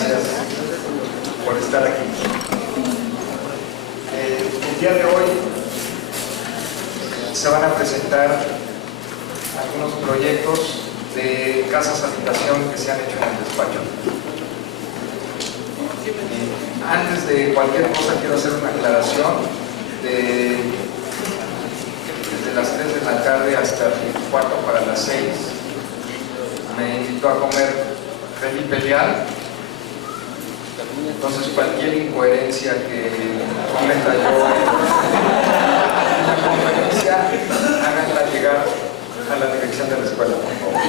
gracias por estar aquí. El día de hoy se van a presentar algunos proyectos de casas habitación que se han hecho en el despacho. Antes de cualquier cosa quiero hacer una aclaración. Desde las 3 de la tarde hasta el cuarto para las 6 me invitó a comer Felipe Leal. Entonces cualquier incoherencia que cometa yo en la conferencia, háganla llegar a la dirección de la escuela, por favor.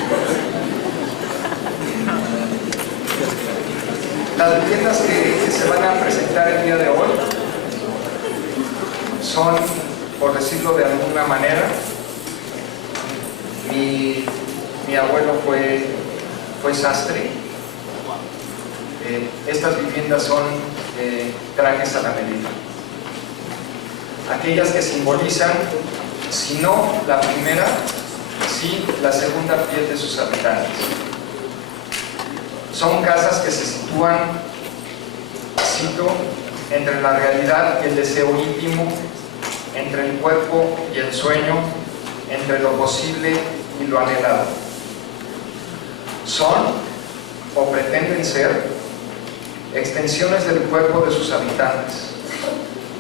Las viviendas que se van a presentar el día de hoy son, por decirlo de alguna manera, mi abuelo fue sastre. Estas viviendas son trajes a la medida. Aquellas que simbolizan, si no la primera, sí la segunda piel de sus habitantes. Son casas que se sitúan, cito, entre la realidad y el deseo íntimo, entre el cuerpo y el sueño, entre lo posible y lo anhelado. Son, o pretenden ser, extensiones del cuerpo de sus habitantes.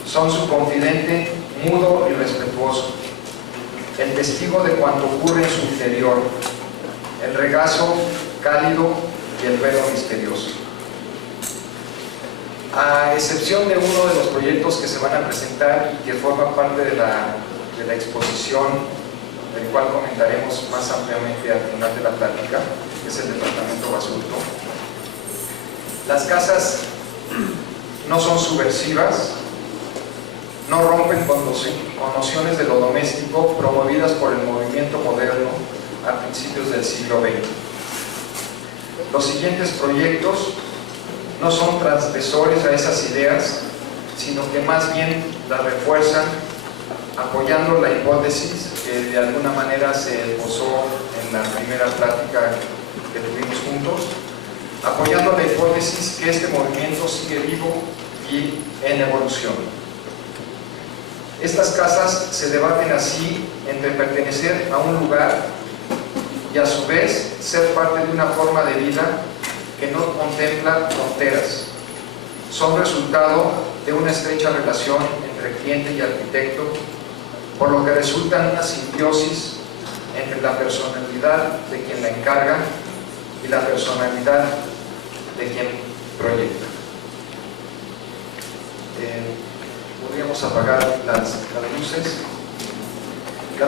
Son su confidente, mudo y respetuoso, el testigo de cuanto ocurre en su interior, el regazo cálido y el velo misterioso. A excepción de uno de los proyectos que se van a presentar y que forma parte de la exposición, del cual comentaremos más ampliamente al final de la plática, que es el departamento Basurto, las casas no son subversivas, no rompen con nociones de lo doméstico promovidas por el movimiento moderno a principios del siglo XX. Los siguientes proyectos no son transgresores a esas ideas, sino que más bien las refuerzan, apoyando la hipótesis que de alguna manera se esbozó en la primera plática que tuvimos juntos, apoyando la hipótesis que este movimiento sigue vivo y en evolución. Estas casas se debaten así entre pertenecer a un lugar y a su vez ser parte de una forma de vida que no contempla fronteras. Son resultado de una estrecha relación entre cliente y arquitecto, por lo que resultan una simbiosis entre la personalidad de quien la encarga y la personalidad de quien proyecta. Podríamos apagar las luces. El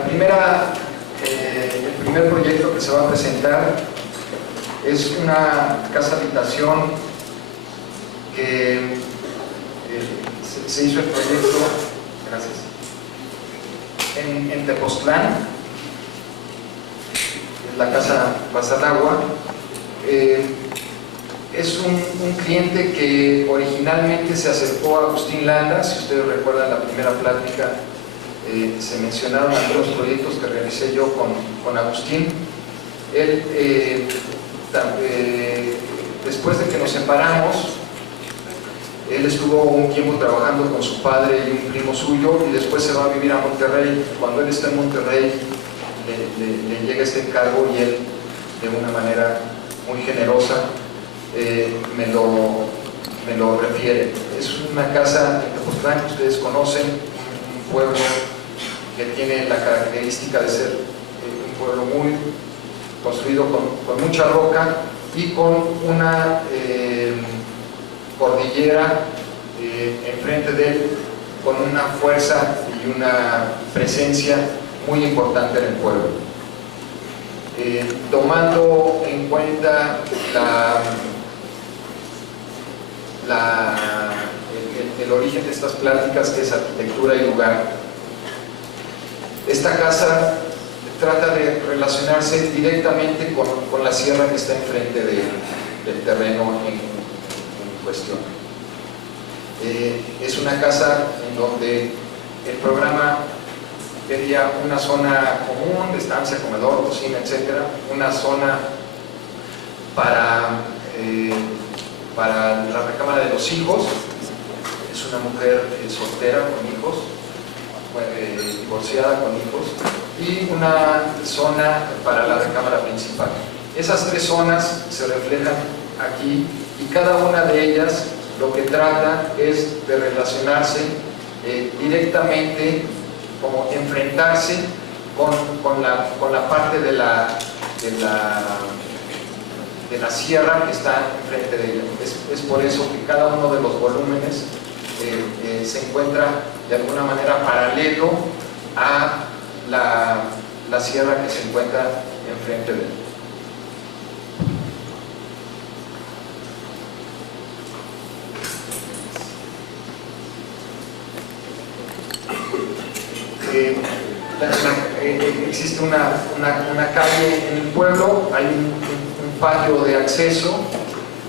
primer proyecto que se va a presentar es una casa habitación que se hizo el proyecto, gracias, en Tepoztlán, la casa Bazalagua. Es un cliente que originalmente se acercó a Agustín Landa. Si ustedes recuerdan la primera plática, se mencionaron algunos proyectos que realicé yo con Agustín. Él, después de que nos separamos, él estuvo un tiempo trabajando con su padre y un primo suyo, y después se va a vivir a Monterrey. Cuando él está en Monterrey, le llega este encargo, y él, de una manera muy generosa, me lo refiere. Es una casa en Tepoztlán que ustedes conocen, un pueblo que tiene la característica de ser un pueblo muy construido con mucha roca y con una cordillera enfrente de él, con una fuerza y una presencia muy importante en el pueblo. Tomando en cuenta el origen de estas pláticas, que es arquitectura y lugar, esta casa trata de relacionarse directamente con la sierra que está enfrente del terreno en cuestión. Es una casa en donde el programa quería una zona común de estancia, comedor, cocina, etcétera, una zona para para la recámara de los hijos. Es una mujer soltera con hijos, divorciada con hijos, y una zona para la recámara principal. Esas tres zonas se reflejan aquí y cada una de ellas lo que trata es de relacionarse directamente, como enfrentarse con la parte de la sierra que está enfrente de ella. Es por eso que cada uno de los volúmenes se encuentra de alguna manera paralelo a la sierra que se encuentra enfrente de él. Existe una calle en el pueblo, hay un patio de acceso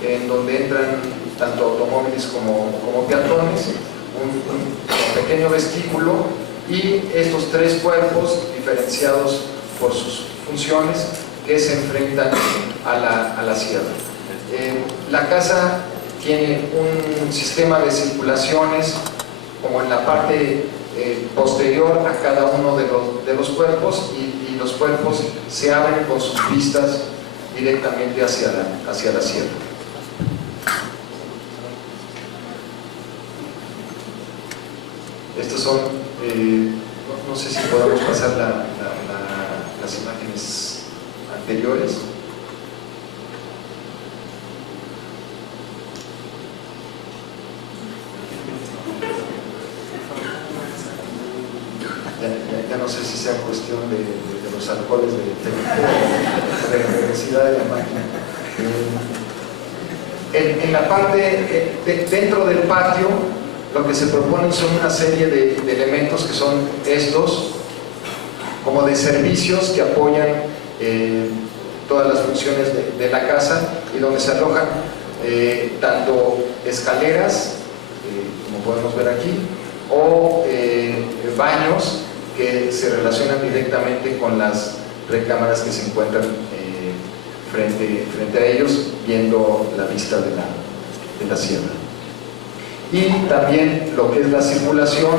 en donde entran tanto automóviles como peatones, un pequeño vestíbulo y estos tres cuerpos diferenciados por sus funciones que se enfrentan a la sierra. La casa tiene un sistema de circulaciones como en la parte posterior a cada uno de los cuerpos y los cuerpos se abren con sus vistas directamente hacia la sierra. Estos son, no sé si podemos pasar las imágenes anteriores. Ya no sé si sea cuestión de los alcoholes de la intensidad de la máquina. En la parte, dentro del patio, lo que se proponen son una serie de elementos que son estos, como de servicios que apoyan todas las funciones de la casa y donde se alojan tanto escaleras, como podemos ver aquí, o baños que se relacionan directamente con las recámaras que se encuentran frente a ellos, viendo la vista de la sierra. Y también lo que es la circulación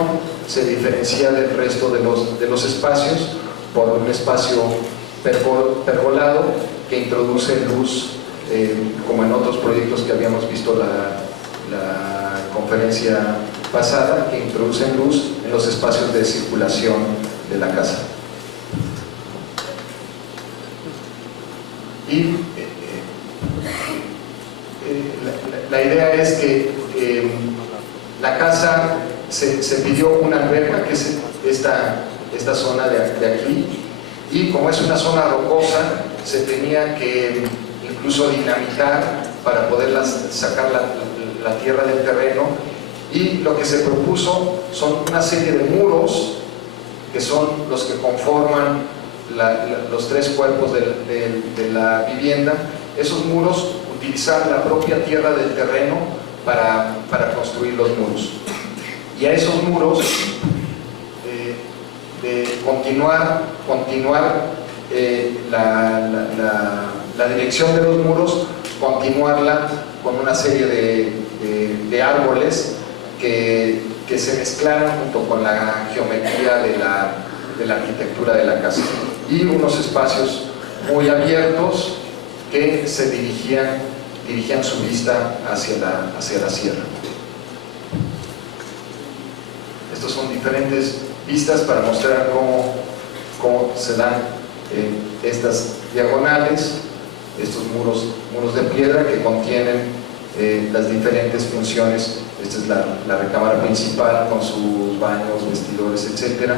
se diferencia del resto de los espacios por un espacio pergolado que introduce luz, como en otros proyectos que habíamos visto la conferencia pasada, que introducen luz en los espacios de circulación de la casa. Y la idea es que la casa se pidió una alberca, que es esta zona de aquí, y como es una zona rocosa, se tenía que incluso dinamitar para poder sacar la tierra del terreno, y lo que se propuso son una serie de muros que son los que conforman los tres cuerpos de la vivienda. Esos muros, utilizar la propia tierra del terreno para construir los muros, y a esos muros continuar la dirección de los muros, continuarla con una serie de árboles que se mezclaran junto con la geometría de la arquitectura de la casa, y unos espacios muy abiertos que se dirigían su vista hacia la sierra. Estos son diferentes vistas para mostrar cómo se dan estas diagonales, estos muros de piedra que contienen las diferentes funciones. Esta es la recámara principal con sus baños, vestidores, etcétera.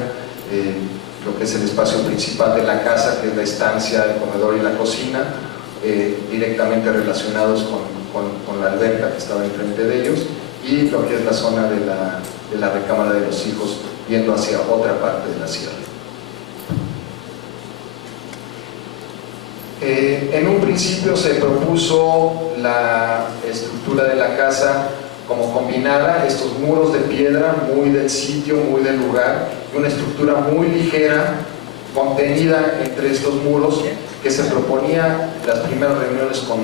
Lo que es el espacio principal de la casa, que es la estancia, el comedor y la cocina, directamente relacionados con la alberca que estaba enfrente de ellos, y lo que es la zona de la recámara de los hijos, viendo hacia otra parte de la sierra. En un principio se propuso la estructura de la casa como combinada, estos muros de piedra muy del sitio, muy del lugar, y una estructura muy ligera contenida entre estos muros, que se proponía las primeras reuniones con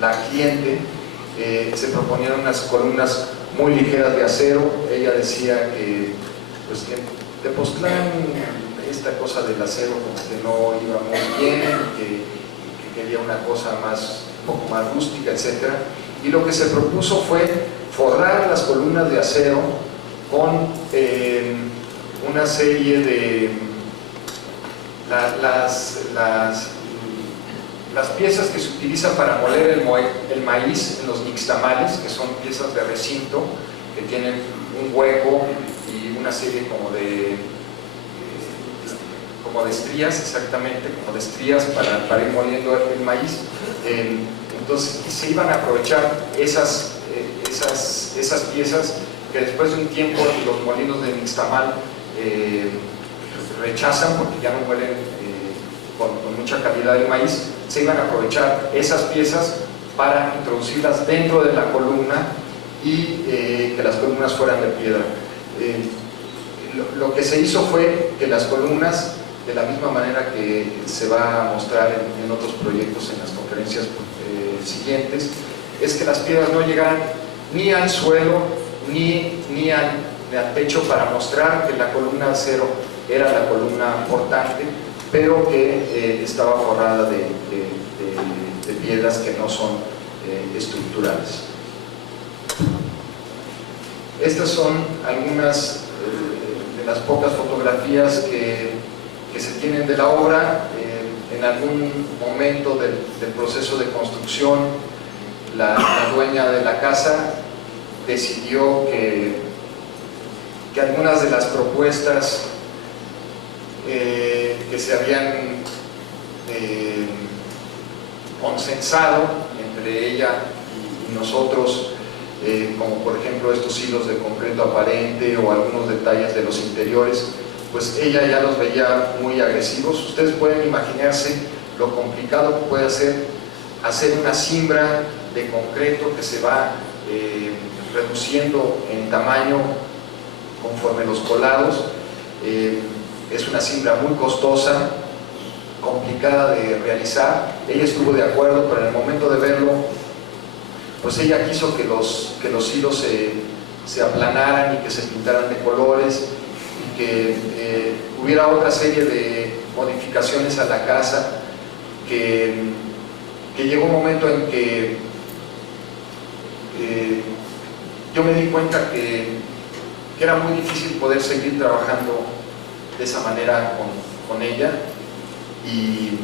la cliente, se proponían unas columnas muy ligeras de acero. Ella decía que, pues, que Tepoztlán, esta cosa del acero como que no iba muy bien, que quería una cosa un poco más rústica, etc. Y lo que se propuso fue forrar las columnas de acero con una serie de las piezas que se utilizan para moler el maíz en los nixtamales, que son piezas de recinto que tienen un hueco y una serie como de estrías, exactamente, como de estrías para ir moliendo el maíz. Entonces se iban a aprovechar esas piezas que después de un tiempo los molinos de nixtamal rechazan porque ya no muelen con mucha calidad el maíz. Se iban a aprovechar esas piezas para introducirlas dentro de la columna y que las columnas fueran de piedra. Lo que se hizo fue que las columnas, de la misma manera que se va a mostrar en otros proyectos en las conferencias siguientes, es que las piedras no llegaran ni al suelo ni al techo, para mostrar que la columna de acero era la columna portante, pero que estaba forrada de piedras que no son estructurales. Estas son algunas de las pocas fotografías que se tienen de la obra. En algún momento del proceso de construcción, la dueña de la casa decidió que algunas de las propuestas que se habían consensado entre ella y nosotros, como por ejemplo estos hilos de concreto aparente o algunos detalles de los interiores, pues ella ya los veía muy agresivos. Ustedes pueden imaginarse lo complicado que puede ser hacer una cimbra de concreto que se va reduciendo en tamaño conforme los colados. Es una cimbra muy costosa, complicada de realizar. Ella estuvo de acuerdo, pero en el momento de verlo, pues ella quiso que los hilos se aplanaran y que se pintaran de colores, y que hubiera otra serie de modificaciones a la casa, que llegó un momento en que yo me di cuenta que era muy difícil poder seguir trabajando de esa manera con ella, y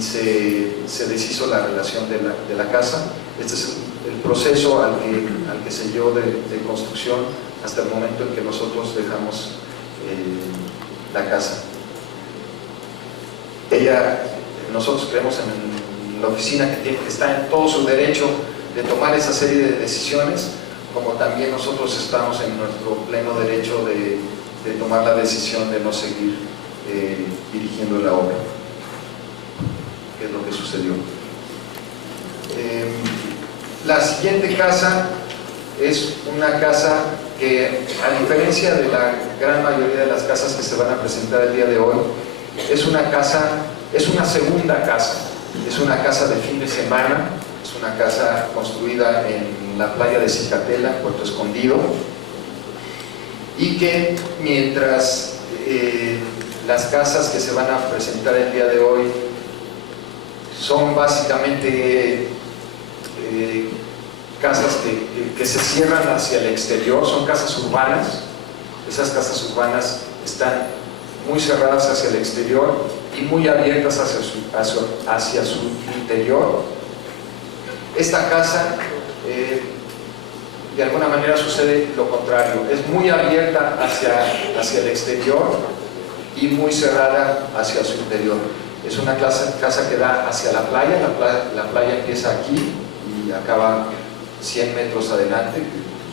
se deshizo la relación de la casa. Este es el proceso al que se llevó de construcción hasta el momento en que nosotros dejamos la casa. Nosotros creemos en la oficina que está en todo su derecho de tomar esa serie de decisiones, como también nosotros estamos en nuestro pleno derecho de tomar la decisión de no seguir dirigiendo la obra, que es lo que sucedió. La siguiente casa es una casa que, a diferencia de la gran mayoría de las casas que se van a presentar el día de hoy, es una segunda casa, es una casa de fin de semana, es una casa construida en la playa de Cicatela, Puerto Escondido, y que mientras las casas que se van a presentar el día de hoy son básicamente casas que se cierran hacia el exterior, son casas urbanas. Esas casas urbanas están muy cerradas hacia el exterior y muy abiertas hacia su interior. Esta casa de alguna manera sucede lo contrario, es muy abierta hacia el exterior y muy cerrada hacia su interior. Es una casa que da hacia la playa. La playa empieza aquí y acaba 100 metros adelante,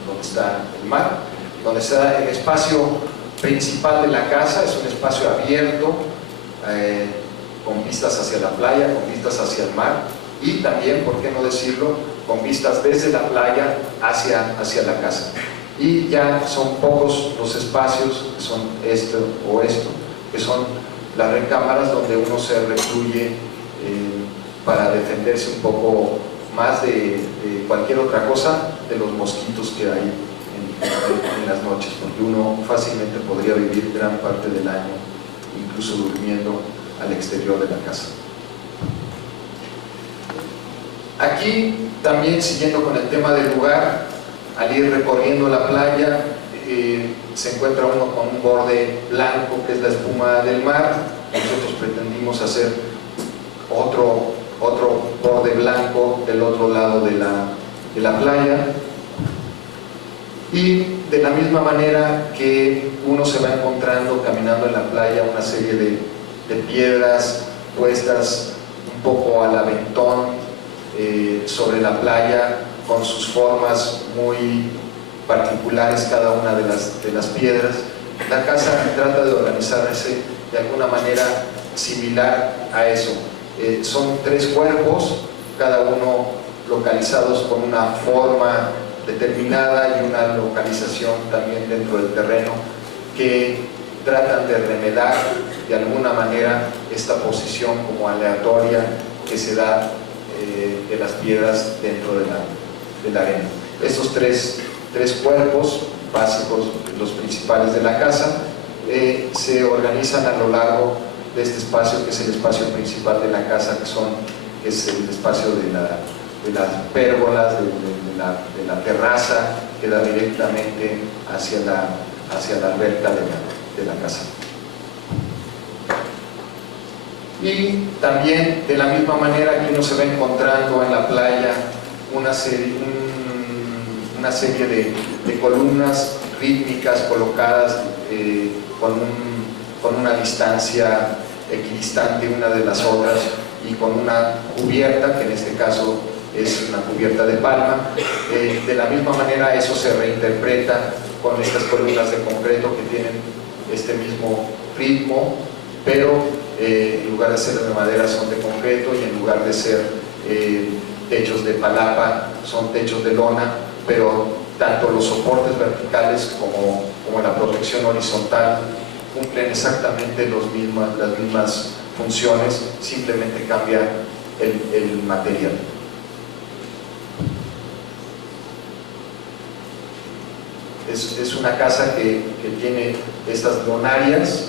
donde está el mar, donde está el espacio principal de la casa. Es un espacio abierto, con vistas hacia la playa, con vistas hacia el mar, y también, por qué no decirlo, con vistas desde la playa hacia la casa. Y ya son pocos los espacios, que son esto, que son las recámaras donde uno se recluye para defenderse un poco más de cualquier otra cosa, de los mosquitos que hay en las noches, porque uno fácilmente podría vivir gran parte del año incluso durmiendo al exterior de la casa. Aquí también, siguiendo con el tema del lugar, al ir recorriendo la playa se encuentra uno con un borde blanco que es la espuma del mar. Nosotros pretendimos hacer otro borde blanco del otro lado de la playa, y de la misma manera que uno se va encontrando caminando en la playa una serie de piedras puestas un poco al aventón sobre la playa, con sus formas muy particulares cada una de las piedras. La casa trata de organizarse de alguna manera similar a eso. Son 3 cuerpos, cada uno localizados con una forma determinada y una localización también dentro del terreno, que tratan de remedar de alguna manera esta posición como aleatoria que se da de las piedras dentro de la arena. Estos tres cuerpos básicos, los principales de la casa, se organizan a lo largo de este espacio, que es el espacio principal de la casa, que es el espacio de las pérgolas, de la terraza que da directamente hacia la alberca de la casa. Y también, de la misma manera, aquí uno se va encontrando en la playa una serie de columnas rítmicas colocadas con una distancia equidistante una de las otras, y con una cubierta, que en este caso es una cubierta de palma. De la misma manera, eso se reinterpreta con estas columnas de concreto que tienen este mismo ritmo, pero en lugar de ser de madera son de concreto, y en lugar de ser techos de palapa son techos de lona, pero tanto los soportes verticales como la protección horizontal cumplen exactamente las mismas funciones, simplemente cambia el material. Es una casa que tiene estas lonarias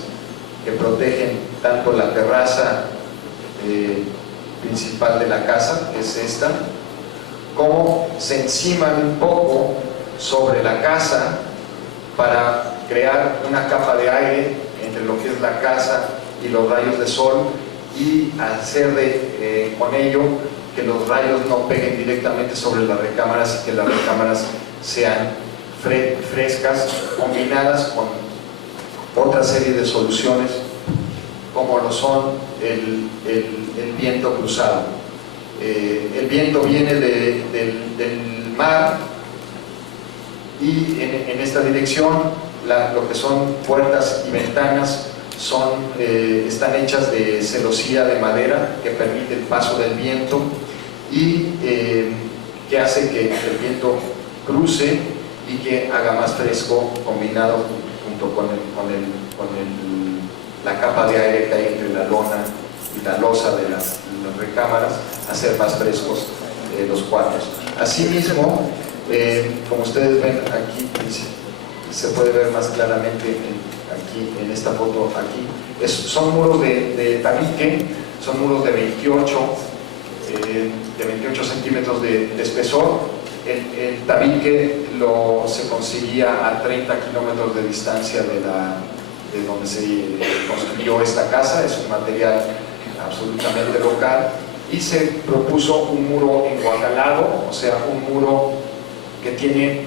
que protegen tanto la terraza principal de la casa, que es esta, como se enciman un poco sobre la casa para crear una capa de aire entre lo que es la casa y los rayos de sol, y hacer con ello que los rayos no peguen directamente sobre las recámaras y que las recámaras sean frescas, combinadas con otra serie de soluciones como lo son el viento cruzado. El viento viene del mar, y en esta dirección lo que son puertas y ventanas están hechas de celosía de madera que permite el paso del viento y que hace que el viento cruce y que haga más fresco, combinado junto con la capa de aire que hay entre la lona y la losa de las recámaras, hacer más frescos los cuartos. Asimismo, como ustedes ven aquí, se puede ver más claramente aquí en esta foto aquí, son muros de tabique, son muros de 28 centímetros de espesor. El tabique se conseguía a 30 kilómetros de distancia de donde se construyó esta casa. Es un material absolutamente local, y se propuso un muro enguacalado, o sea, un muro que tiene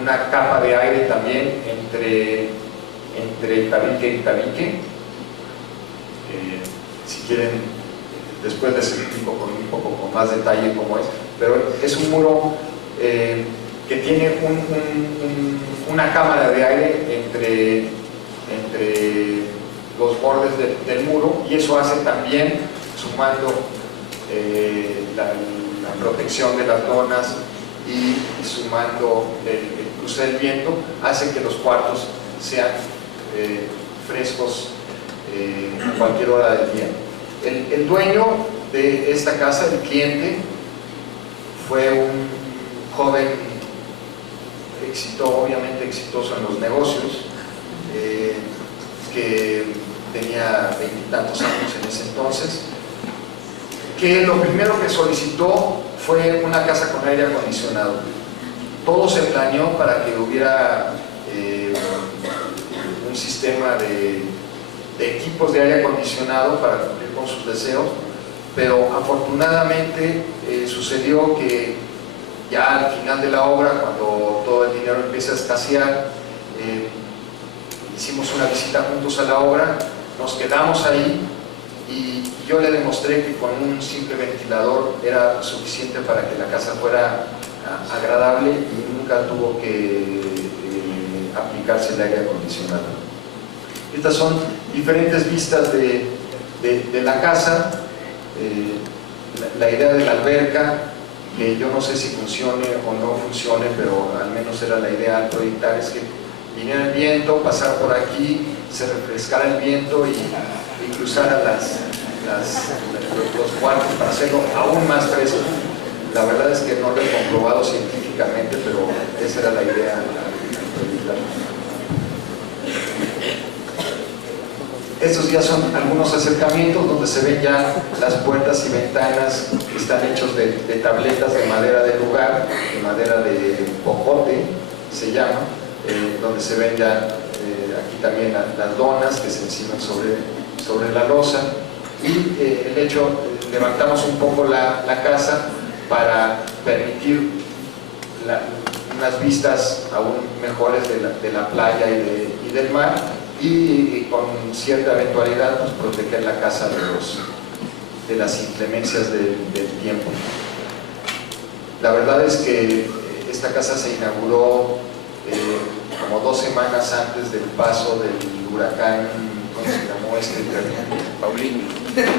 una capa de aire también entre tabique y tabique. Si quieren, después les explico con un poco con más detalle cómo es, pero es un muro que tiene una cámara de aire entre los bordes del muro, y eso hace también, sumando la protección de las lonas y sumando el cruce del viento, hace que los cuartos sean frescos a cualquier hora del día. El dueño de esta casa, el cliente, fue un joven obviamente exitoso en los negocios, que tenía 20 y tantos años en ese entonces, que lo primero que solicitó fue una casa con aire acondicionado. Todo se planeó para que hubiera un sistema de equipos de aire acondicionado para cumplir con sus deseos, pero afortunadamente sucedió que ya al final de la obra, cuando todo el dinero empieza a escasear, hicimos una visita juntos a la obra, nos quedamos ahí y yo le demostré que con un simple ventilador era suficiente para que la casa fuera agradable y nunca tuvo que aplicarse el aire acondicionado. Estas son diferentes vistas de la casa. La idea de la alberca, que yo no sé si funcione o no funcione, pero al menos era la idea al proyectar, es que viniera el viento, pasar por aquí, se refrescara el viento y cruzara los cuartos para hacerlo aún más fresco. La verdad es que no lo he comprobado científicamente, pero esa era la idea al proyectar. Estos ya son algunos acercamientos donde se ven ya las puertas y ventanas que están hechos de tabletas de madera del lugar, de madera de popote se llama, donde se ven ya aquí también las donas que se enciman sobre la losa, y el hecho, levantamos un poco la casa para permitir unas vistas aún mejores de la playa y del mar, y con cierta eventualidad pues, proteger la casa de las inclemencias del tiempo. La verdad es que esta casa se inauguró como 2 semanas antes del paso del huracán, ¿cómo se llamó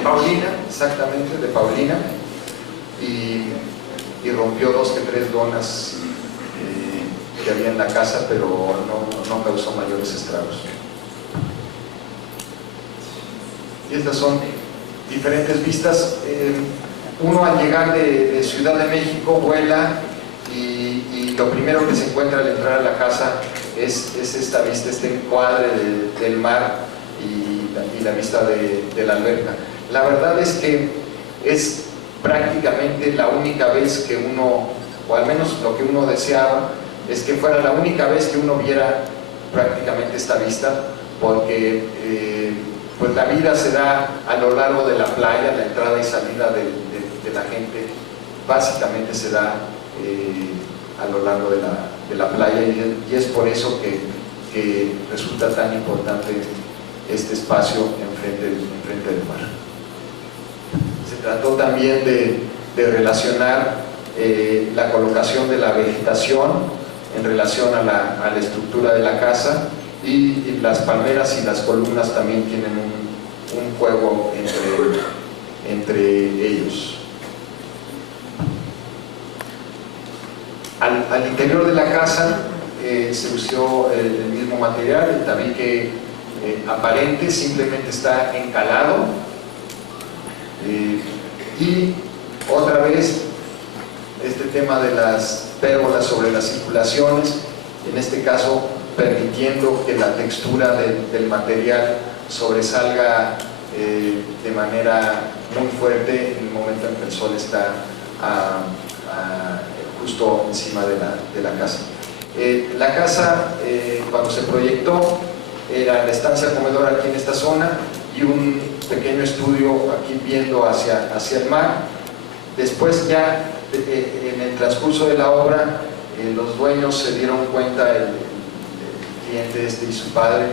Paulina, exactamente, de Paulina, y rompió 2 que 3 donas que había en la casa, pero no causó mayores estragos. Y estas son diferentes vistas. Uno al llegar de Ciudad de México vuela y lo primero que se encuentra al entrar a la casa es esta vista, este encuadre del mar y la vista de la alberca. La verdad es que es prácticamente la única vez que uno, o al menos lo que uno deseaba, es que fuera la única vez que uno viera prácticamente esta vista, porque pues la vida se da a lo largo de la playa, la entrada y salida de la gente básicamente se da a lo largo de la playa, y es por eso que resulta tan importante este espacio enfrente del mar. Se trató también de relacionar la colocación de la vegetación en relación a la estructura de la casa, y las palmeras y las columnas también tienen un juego entre ellos. Al interior de la casa se usó el mismo material, el tabique aparente, simplemente está encalado, y otra vez este tema de las pérgolas sobre las circulaciones, en este caso permitiendo que la textura del material sobresalga de manera muy fuerte en el momento en que el sol está justo encima de la casa. La casa, cuando se proyectó, era la estancia comedor aquí en esta zona y un pequeño estudio aquí viendo hacia el mar. Después ya en el transcurso de la obra, los dueños se dieron cuenta, el cliente y su padre,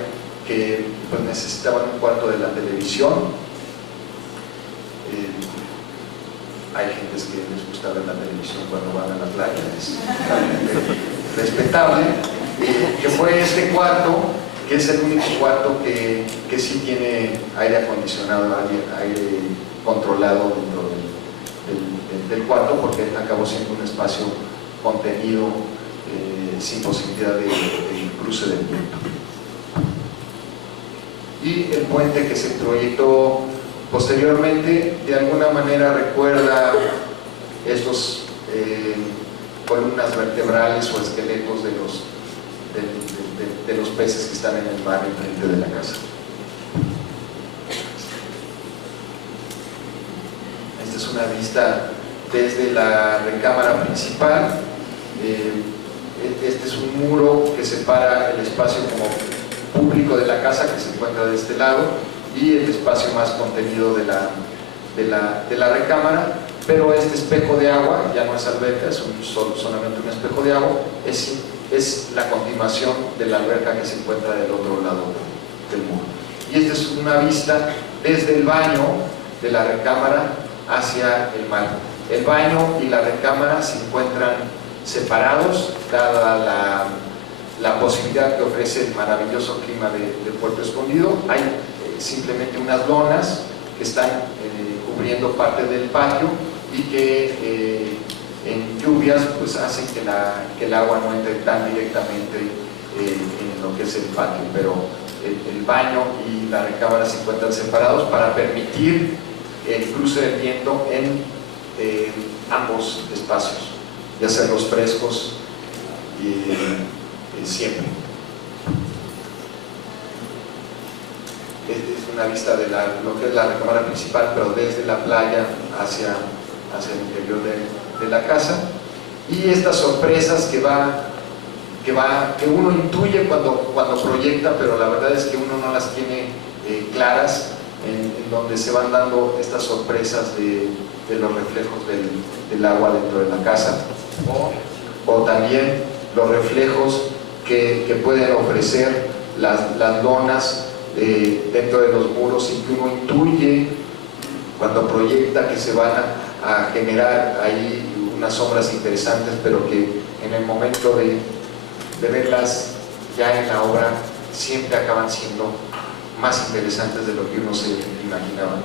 que pues, necesitaban un cuarto de la televisión. Hay gentes que les gusta ver la televisión cuando van a la playa, es respetable, que fue este cuarto, que es el único cuarto que sí tiene aire acondicionado, aire controlado dentro del cuarto, porque acabó siendo un espacio contenido, sin posibilidad de cruce del viento. Y el puente que se proyectó posteriormente de alguna manera recuerda estos columnas vertebrales o esqueletos de los peces que están en el mar enfrente de la casa. Esta es una vista desde la recámara principal. Este es un muro que separa el espacio como público de la casa, que se encuentra de este lado, y el espacio más contenido de la recámara. Pero este espejo de agua ya no es alberca, es solamente un espejo de agua, es la continuación de la alberca que se encuentra del otro lado del muro. Y esta es una vista desde el baño de la recámara hacia el mar. El baño y la recámara se encuentran separados, dada la posibilidad que ofrece el maravilloso clima de Puerto Escondido. Hay simplemente unas lonas que están cubriendo parte del patio y que en lluvias pues hacen que el agua no entre tan directamente en lo que es el patio, pero el baño y la recámara se encuentran separados para permitir el cruce del viento en ambos espacios y hacerlos frescos siempre. Esta es una vista de lo que es la recámara principal, pero desde la playa hacia el interior de la casa, y estas sorpresas que uno intuye cuando proyecta, pero la verdad es que uno no las tiene claras, en donde se van dando estas sorpresas de los reflejos del agua dentro de la casa, o también los reflejos que pueden ofrecer las lonas dentro de los muros, y que uno intuye cuando proyecta que se van a generar ahí unas sombras interesantes, pero que en el momento de verlas ya en la obra siempre acaban siendo más interesantes de lo que uno se imaginaba.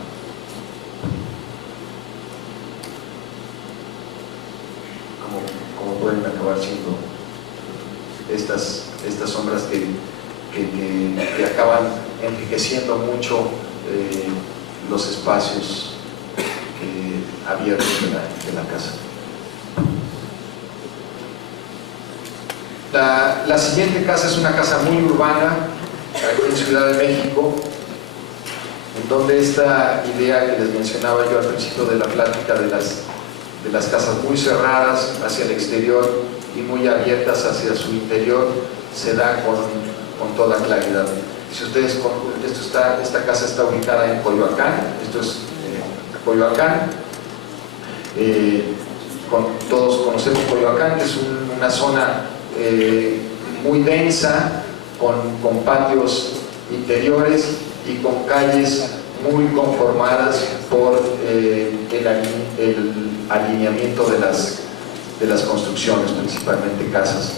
Como pueden acabar siendo estas sombras que acaban enriqueciendo mucho los espacios abiertos de la casa. La siguiente casa es una casa muy urbana, aquí en Ciudad de México, en donde esta idea que les mencionaba yo al principio de la plática de las casas muy cerradas hacia el exterior y muy abiertas hacia su interior se da con toda claridad. Si ustedes, esta casa está ubicada en Coyoacán, esto es Coyoacán, todos conocemos Coyoacán, que es una zona muy densa, con patios interiores y con calles muy conformadas por el alineamiento de las construcciones, principalmente casas.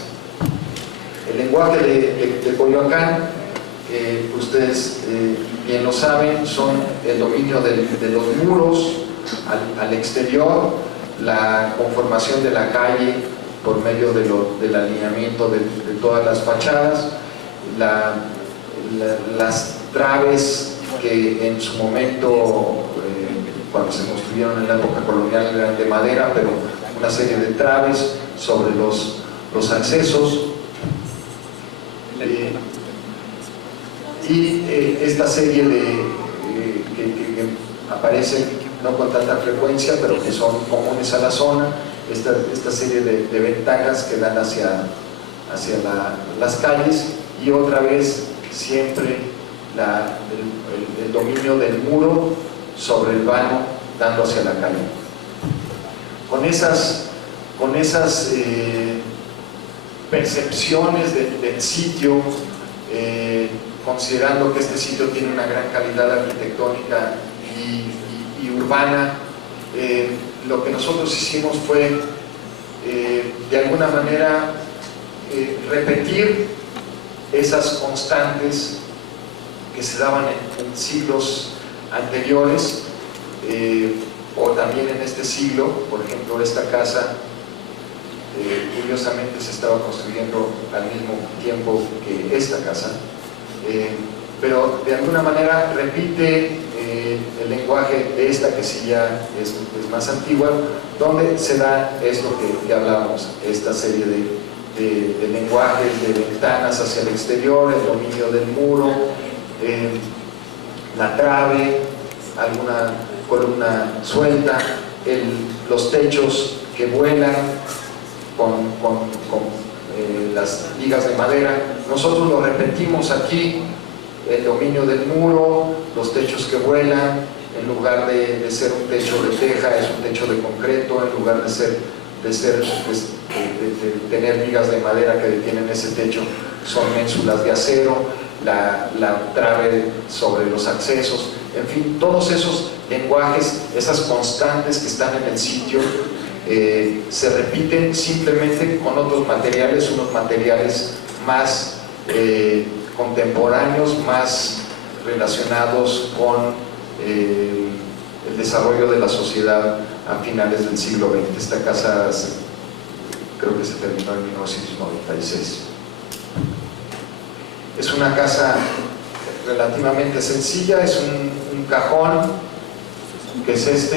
El lenguaje de Coyoacán, ustedes bien lo saben, son el dominio de los muros al exterior, la conformación de la calle por medio del alineamiento de todas las fachadas, las traves que en su momento, cuando se construyeron en la época colonial, eran de madera, pero una serie de traves sobre los accesos, y esta serie que aparecen no con tanta frecuencia, pero que son comunes a la zona, esta serie de ventanas que dan hacia las calles, y otra vez siempre el dominio del muro sobre el vano dando hacia la calle. Con esas percepciones del sitio, considerando que este sitio tiene una gran calidad arquitectónica y urbana, lo que nosotros hicimos fue de alguna manera repetir esas constantes que se daban en siglos anteriores, o también en este siglo. Por ejemplo, esta casa curiosamente se estaba construyendo al mismo tiempo que esta casa, pero de alguna manera repite el lenguaje de esta que sí ya es más antigua, donde se da esto que hablábamos, esta serie de lenguajes, de ventanas hacia el exterior, el dominio del muro, la trave, alguna columna suelta, los techos que vuelan con las vigas de madera. Nosotros lo repetimos aquí, el dominio del muro, los techos que vuelan, en lugar de ser un techo de teja, es un techo de concreto, en lugar de tener vigas de madera que detienen ese techo, son ménsulas de acero, la trave sobre los accesos, en fin, todos esos lenguajes, esas constantes que están en el sitio, se repiten simplemente con otros materiales, unos materiales más contemporáneos, más relacionados con el desarrollo de la sociedad a finales del siglo XX. Esta casa creo que se terminó en 1996. Es una casa relativamente sencilla, es un cajón, que es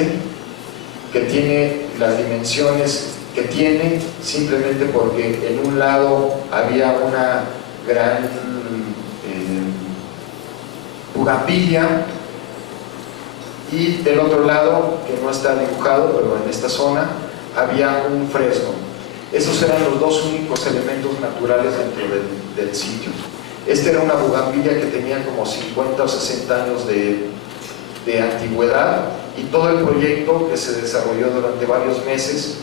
que tiene las dimensiones que tiene, simplemente porque en un lado había una gran bugambilia y del otro lado, que no está dibujado, pero en esta zona había un fresno. Esos eran los dos únicos elementos naturales dentro del sitio. Era una bugambilia que tenía como 50 o 60 años de antigüedad, y todo el proyecto, que se desarrolló durante varios meses,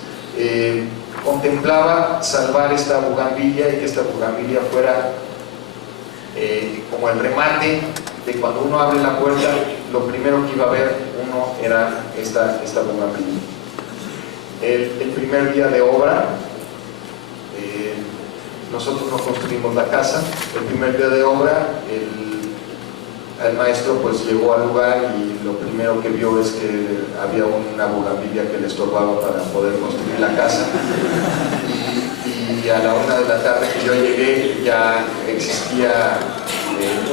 contemplaba salvar esta bugambilia y que esta bugambilia fuera como el remate de cuando uno abre la puerta, lo primero que iba a ver uno era esta bugambilia. El primer día de obra, nosotros no construimos la casa. El primer día de obra, el maestro pues llegó al lugar y lo primero que vio es que había una bugambilia que le estorbaba para poder construir la casa, y a la 1 de la tarde que yo llegué ya existía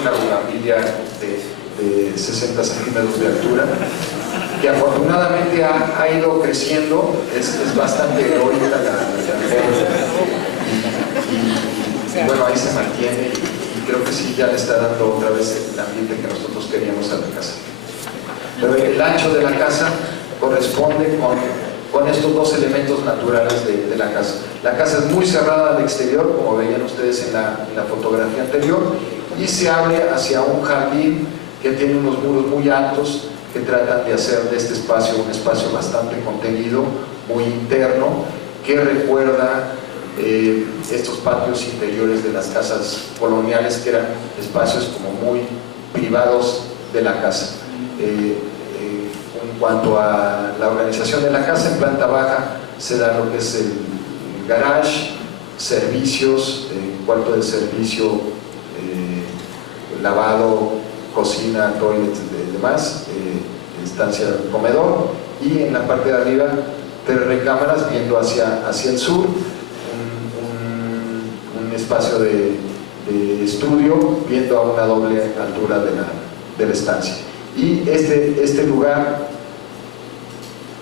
una bugambilia de 60 centímetros de altura, que afortunadamente ha ido creciendo, es bastante heroica y bueno, ahí se mantiene, y creo que sí ya le está dando otra vez el ambiente que nosotros queríamos a la casa. Pero el ancho de la casa corresponde con estos dos elementos naturales de la casa. La casa es muy cerrada al exterior, como veían ustedes en la fotografía anterior, y se abre hacia un jardín que tiene unos muros muy altos que tratan de hacer de este espacio un espacio bastante contenido, muy interno, que recuerda estos patios interiores de las casas coloniales, que eran espacios como muy privados de la casa. En cuanto a la organización de la casa, en planta baja se da lo que es el garage, servicios, cuarto de servicio, lavado, cocina, toilet y demás, estancia del comedor, y en la parte de arriba 3 recámaras viendo hacia el sur, un espacio de estudio viendo a una doble altura de la estancia. Y este lugar,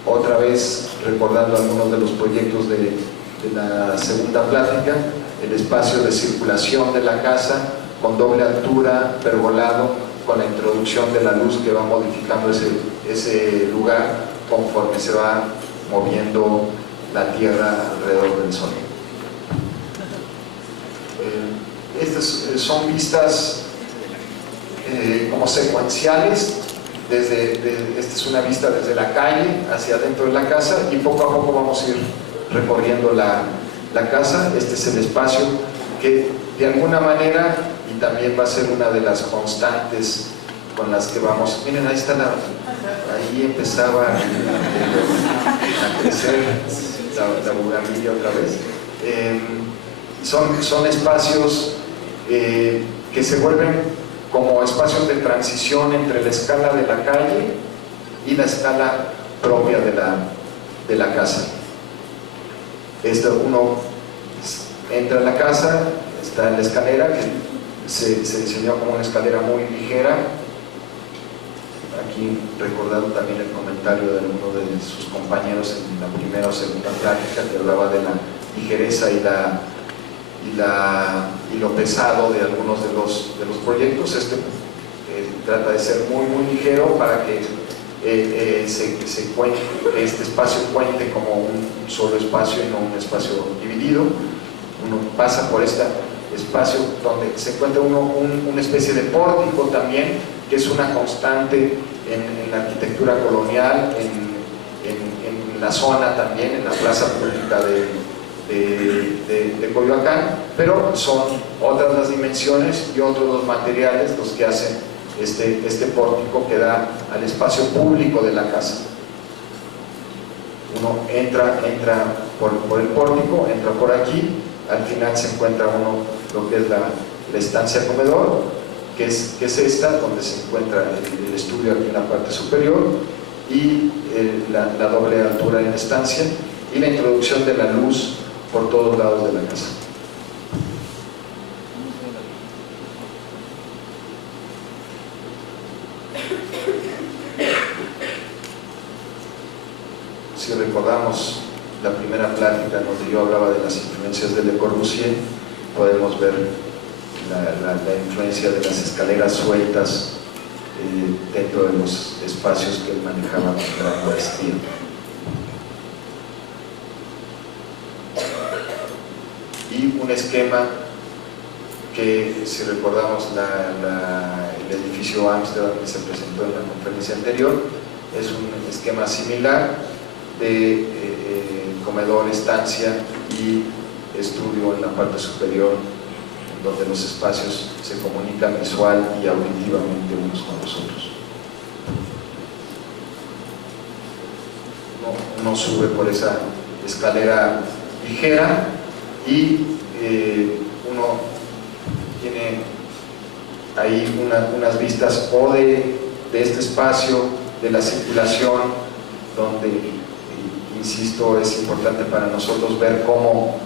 otra vez recordando algunos de los proyectos de la segunda plática, el espacio de circulación de la casa con doble altura, pergolado, con la introducción de la luz que va modificando ese lugar conforme se va moviendo la tierra alrededor del sol. Estas son vistas como secuenciales. Esta es una vista desde la calle hacia adentro de la casa, y poco a poco vamos a ir recorriendo la casa. Este es el espacio que de alguna manera, y también va a ser una de las constantes con las que vamos. Miren, ahí está ahí empezaba a crecer la bugambilia otra vez. Son espacios que se vuelven como espacios de transición entre la escala de la calle y la escala propia de la casa. Uno entra a la casa, está en la escalera, que se diseñó como una escalera muy ligera, aquí recordando también el comentario de alguno de sus compañeros en la primera o segunda plática, que hablaba de la ligereza y lo pesado de algunos de los proyectos. Este trata de ser muy ligero para que este espacio cuente como un solo espacio y no un espacio dividido. Uno pasa por este espacio donde se encuentra una especie de pórtico también, que es una constante en la arquitectura colonial, en la zona también, en la plaza pública de Coyoacán, pero son otras las dimensiones y otros los materiales los que hacen este pórtico que da al espacio público de la casa. Uno entra por el pórtico, entra por aquí, al final se encuentra uno lo que es la estancia comedor, que es esta, donde se encuentra el estudio aquí en la parte superior, y la doble altura en la estancia, y la introducción de la luz por todos lados de la casa. Si recordamos la primera plática donde yo hablaba de las influencias de Le Corbusier, podemos ver la influencia de las escaleras sueltas dentro de los espacios que él manejaba con gran maestría. Y un esquema que, si recordamos el edificio Amsterdam que se presentó en la conferencia anterior, es un esquema similar de comedor, estancia y estudio en la parte superior, donde los espacios se comunican visual y auditivamente unos con los otros. Uno sube por esa escalera ligera y uno tiene ahí unas vistas o de este espacio, de la circulación, donde, insisto, es importante para nosotros ver cómo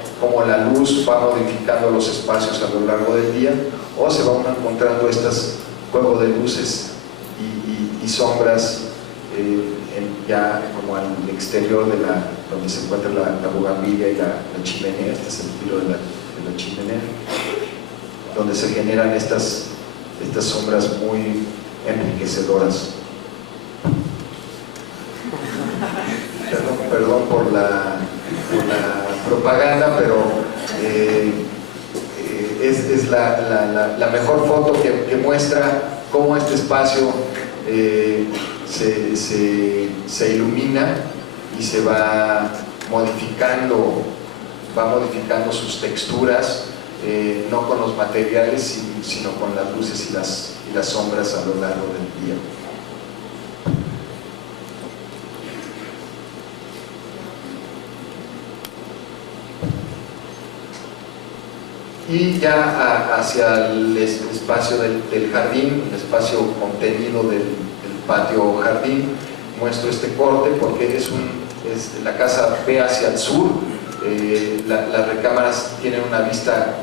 la luz va modificando los espacios a lo largo del día, o se va uno encontrando estos juegos de luces y sombras ya como al exterior donde se encuentra la bugambilia y la chimenea. Este es el tiro de la chimenea, donde se generan estas sombras muy enriquecedoras. Perdón por la propaganda, pero es la mejor foto que muestra cómo este espacio se ilumina y se va modificando sus texturas, no con los materiales, sino con las luces y las sombras a lo largo del día. Y ya hacia el espacio del jardín, el espacio contenido del patio jardín, muestro este corte porque la casa ve hacia el sur. Las recámaras tienen una vista,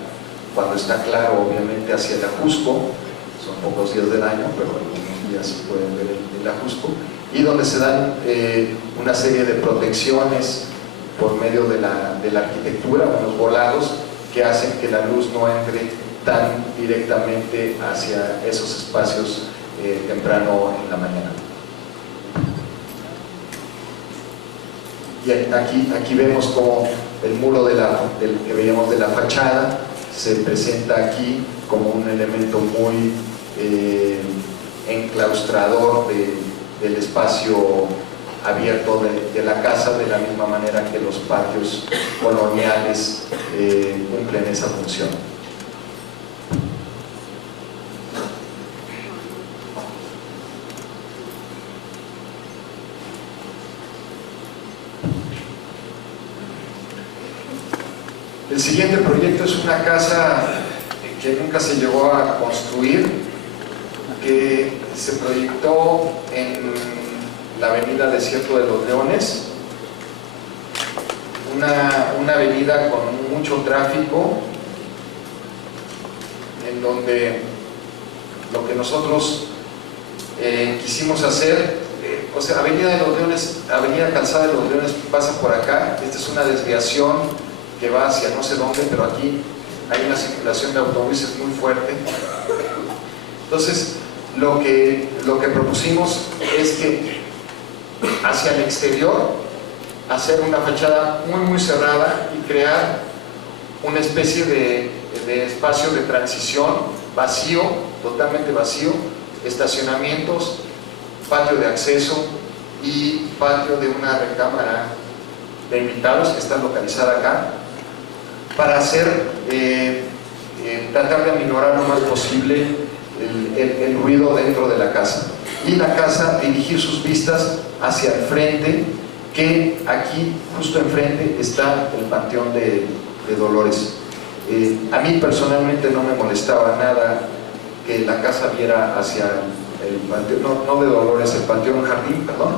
cuando está claro, obviamente hacia el Ajusco. Son pocos días del año, pero algunos días se pueden ver el Ajusco, y donde se dan una serie de protecciones por medio de la arquitectura, unos volados que hacen que la luz no entre tan directamente hacia esos espacios temprano en la mañana. Y aquí vemos cómo el muro que veíamos de la fachada se presenta aquí como un elemento muy enclaustrador del espacio abierto de la casa, de la misma manera que los patios coloniales cumplen esa función. El siguiente proyecto es una casa que nunca se llegó a construir, que se proyectó en la avenida Desierto de los Leones, una avenida con mucho tráfico, en donde lo que nosotros quisimos hacer, o sea, Avenida de los Leones, Avenida Calzada de los Leones pasa por acá. Esta es una desviación que va hacia no sé dónde, pero aquí hay una circulación de autobuses muy fuerte. Entonces, lo que propusimos es que hacia el exterior hacer una fachada muy cerrada y crear una especie de espacio de transición vacío, totalmente vacío, estacionamientos, patio de acceso y patio de una recámara de invitados que está localizada acá, para tratar de aminorar lo más posible el ruido dentro de la casa, y la casa dirigir sus vistas hacia el frente, que aquí justo enfrente está el Panteón de Dolores. A mí personalmente no me molestaba nada que la casa viera hacia el Panteón, no de Dolores, el Panteón Jardín, perdón.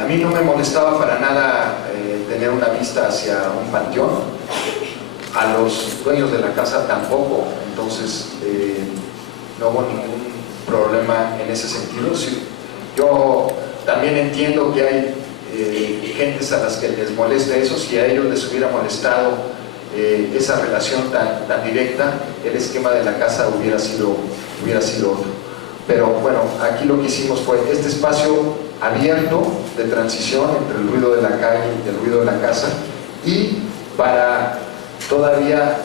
A mí no me molestaba para nada tener una vista hacia un panteón, a los dueños de la casa tampoco, entonces no hubo ningún problema en ese sentido. Sí, yo también entiendo que hay gentes a las que les molesta eso. Si a ellos les hubiera molestado esa relación tan directa, el esquema de la casa hubiera sido otro. Pero bueno, aquí lo que hicimos fue este espacio abierto de transición entre el ruido de la calle y el ruido de la casa, y para todavía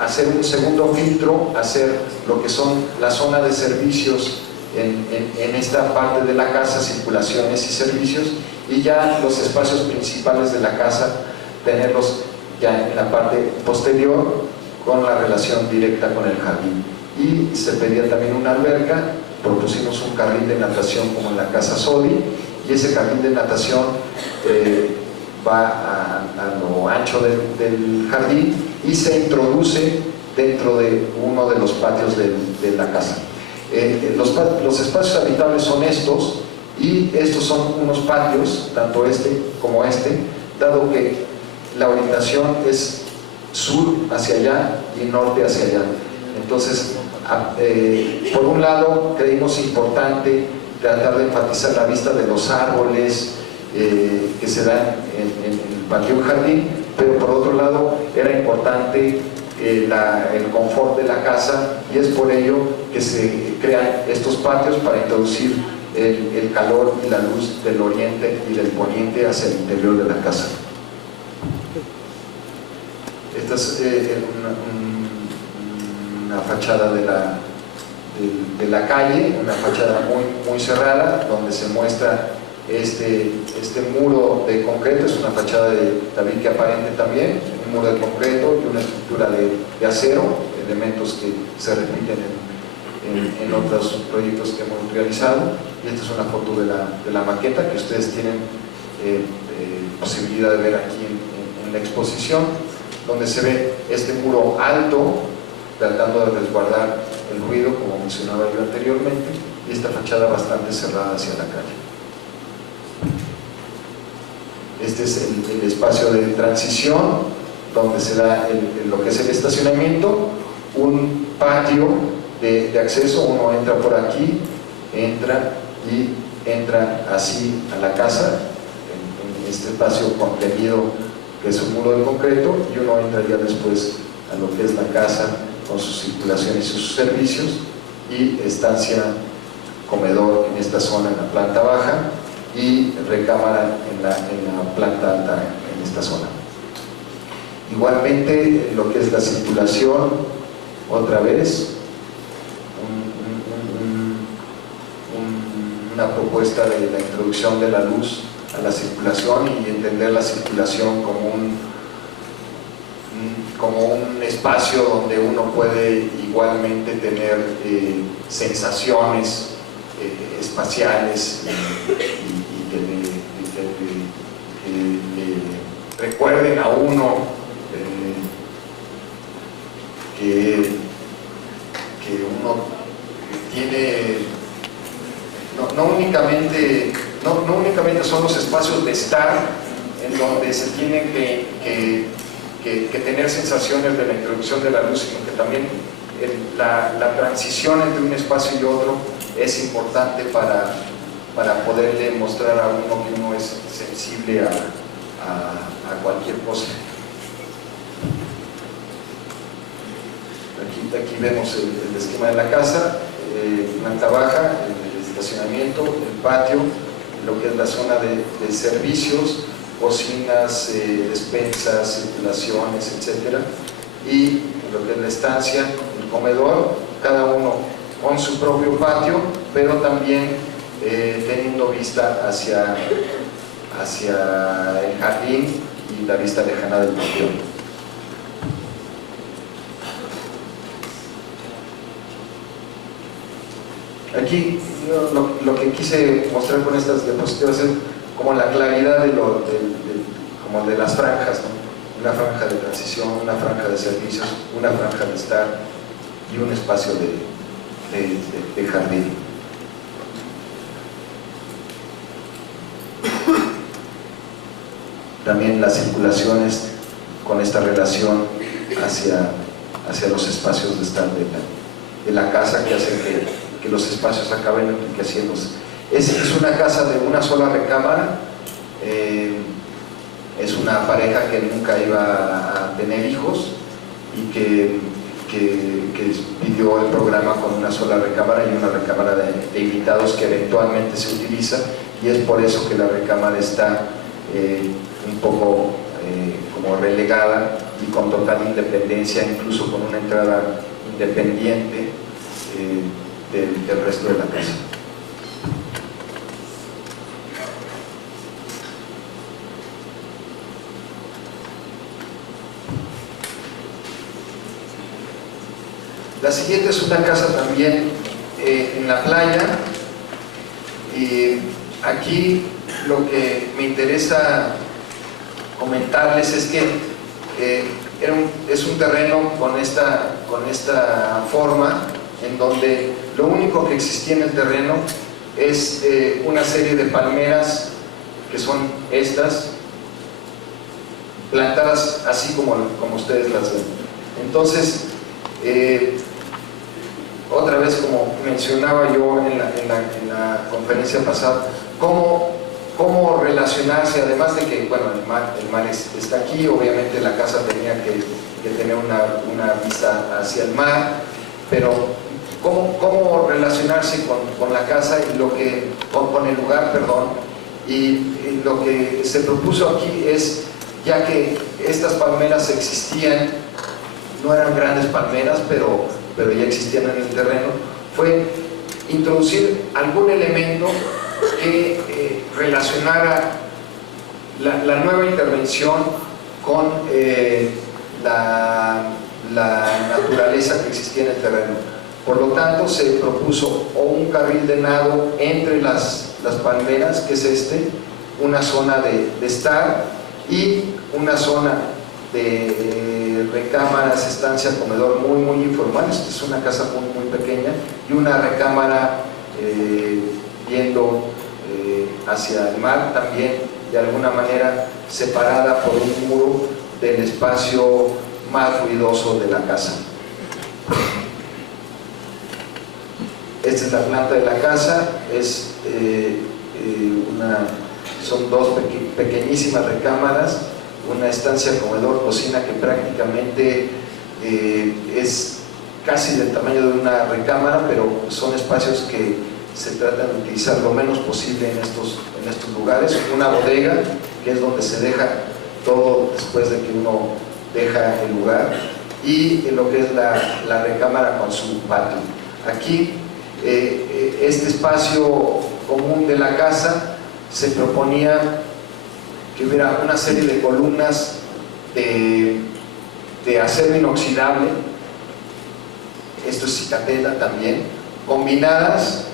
hacer un segundo filtro, hacer lo que son la zona de servicios en esta parte de la casa, circulaciones y servicios, y ya los espacios principales de la casa tenerlos ya en la parte posterior con la relación directa con el jardín. Y se pedía también una alberca. Propusimos un carril de natación como en la casa Sodi, y ese carril de natación va a lo ancho del jardín y se introduce dentro de uno de los patios de la casa. Los espacios habitables son estos, y estos son unos patios, tanto este como este, dado que la orientación es sur hacia allá y norte hacia allá. Entonces, por un lado creímos importante tratar de enfatizar la vista de los árboles que se dan en el patio jardín, pero por otro lado era importante el confort de la casa, y es por ello que se crean estos patios para introducir el calor y la luz del oriente y del poniente hacia el interior de la casa. Esta es una fachada de la calle, una fachada muy cerrada, donde se muestra este muro de concreto. Es una fachada de tabique aparente también, un muro de concreto y una estructura de acero, elementos que se repiten en otros proyectos que hemos realizado. Y esta es una foto de la maqueta que ustedes tienen posibilidad de ver aquí en la exposición, donde se ve este muro alto tratando de resguardar el ruido, como mencionaba yo anteriormente, y esta fachada bastante cerrada hacia la calle. Este es el espacio de transición, donde se da lo que es el estacionamiento, un patio de acceso. Uno entra por aquí, entra así a la casa, en este espacio contenido que es un muro de concreto, y uno entra ya después a lo que es la casa con sus circulaciones y sus servicios, y estancia, comedor en esta zona en la planta baja, y recámara en la planta alta en esta zona. Igualmente lo que es la circulación, otra vez una propuesta de la introducción de la luz a la circulación, y entender la circulación como un espacio donde uno puede igualmente tener sensaciones espaciales y que le recuerden a uno que uno tiene no únicamente son los espacios de estar en donde se tienen que tener sensaciones de la introducción de la luz, sino que también la transición entre un espacio y otro es importante para poderle mostrar a uno que uno es sensible a cualquier cosa. Aquí vemos el esquema de la casa, planta baja, el estacionamiento, el patio, lo que es la zona de servicios, cocinas, despensas, circulaciones, etcétera, y lo que es la estancia, el comedor, cada uno con su propio patio, pero también teniendo vista hacia el jardín y la vista lejana del panteón. Aquí lo que quise mostrar con estas diapositivas es como la claridad como de las franjas, ¿no? Una franja de transición, una franja de servicios, una franja de estar y un espacio de jardín. También las circulaciones con esta relación hacia los espacios de estar de la casa, que hacen que los espacios acaben enriqueciéndose. Es una casa de una sola recámara, es una pareja que nunca iba a tener hijos y que pidió el programa con una sola recámara y una recámara de invitados que eventualmente se utiliza, y es por eso que la recámara está un poco como relegada y con total independencia, incluso con una entrada independiente del resto de la casa. La siguiente es una casa también en la playa, y aquí lo que me interesa comentarles es que es un terreno con esta forma, en donde lo único que existía en el terreno es una serie de palmeras, que son estas, plantadas así como ustedes las ven. Entonces, otra vez, como mencionaba yo en la conferencia pasada, cómo relacionarse, además de que, bueno, el mar está aquí, obviamente la casa tenía que tener una vista hacia el mar, pero cómo relacionarse con la casa y con el lugar, perdón, y lo que se propuso aquí es, ya que estas palmeras existían, no eran grandes palmeras, pero ya existían en el terreno, fue introducir algún elemento que relacionara la nueva intervención con la naturaleza que existía en el terreno. Por lo tanto, se propuso un carril de nado entre las palmeras, que es una zona de estar, y una zona de recámaras, estancia, comedor muy informal. Esta es una casa muy pequeña, y una recámara viendo hacia el mar, también de alguna manera separada por un muro del espacio más ruidoso de la casa. Esta es la planta de la casa, son dos pequeñísimas recámaras, una estancia, comedor, cocina, que prácticamente es casi del tamaño de una recámara, pero son espacios que se tratan de utilizar lo menos posible en estos lugares. Una bodega, que es donde se deja todo después de que uno deja el lugar, y lo que es la recámara con su patio. Aquí, este espacio común de la casa, se proponía que hubiera una serie de columnas de acero inoxidable, esto es cicatela también, combinadas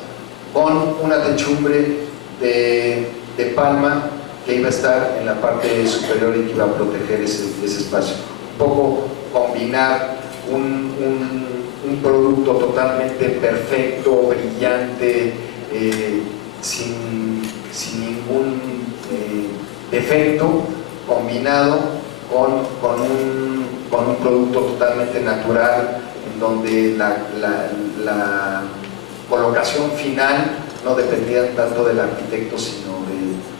con una techumbre de palma que iba a estar en la parte superior y que iba a proteger ese espacio. Un poco combinar un producto totalmente perfecto, brillante, sin ningún defecto, combinado con un producto totalmente natural, donde la colocación final no dependía tanto del arquitecto, sino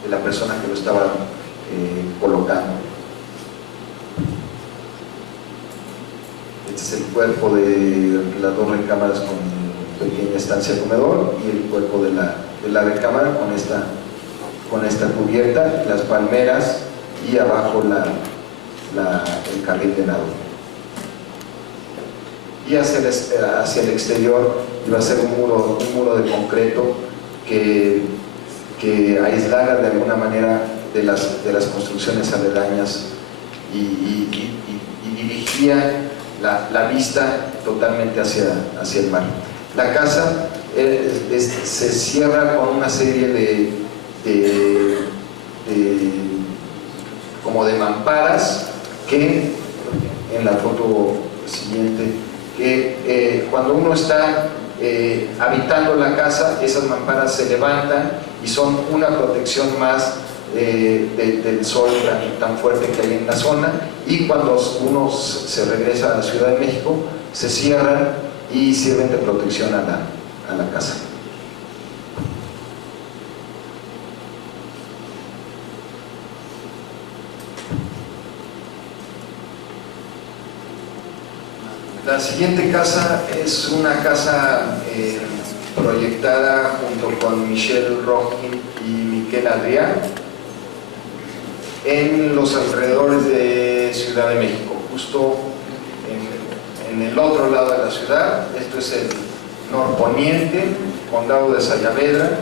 de la persona que lo estaba colocando. Este es el cuerpo de las dos recámaras con pequeña estancia comedor y el cuerpo de la recámara con esta cubierta, las palmeras y abajo el carril de nado. Y hacia el exterior iba a ser un muro de concreto que aislara de alguna manera de las construcciones aledañas y dirigía la vista totalmente hacia el mar. La casa se cierra con una serie como de mamparas que, en la foto siguiente, que cuando uno está habitando la casa, esas mamparas se levantan y son una protección más del sol tan fuerte que hay en la zona, y cuando uno se regresa a la Ciudad de México se cierran y sirven de protección a la casa. La siguiente casa es una casa proyectada junto con Michel Rochin y Miquel Adrià en los alrededores de Ciudad de México, justo en el otro lado de la ciudad. Esto es el norponiente, condado de Sayavedra,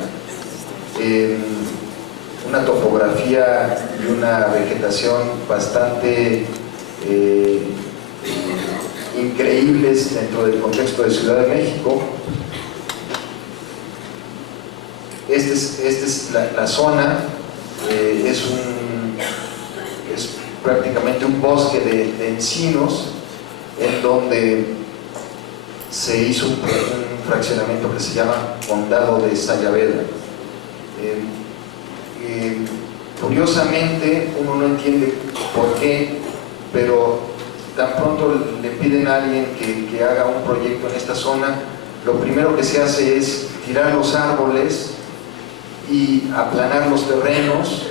una topografía y una vegetación bastante increíbles dentro del contexto de Ciudad de México. Esta es la zona, es prácticamente un bosque de encinos, en donde se hizo un fraccionamiento que se llama Condado de Sayavedra. Curiosamente, uno no entiende por qué, pero tan pronto le piden a alguien que haga un proyecto en esta zona, lo primero que se hace es tirar los árboles y aplanar los terrenos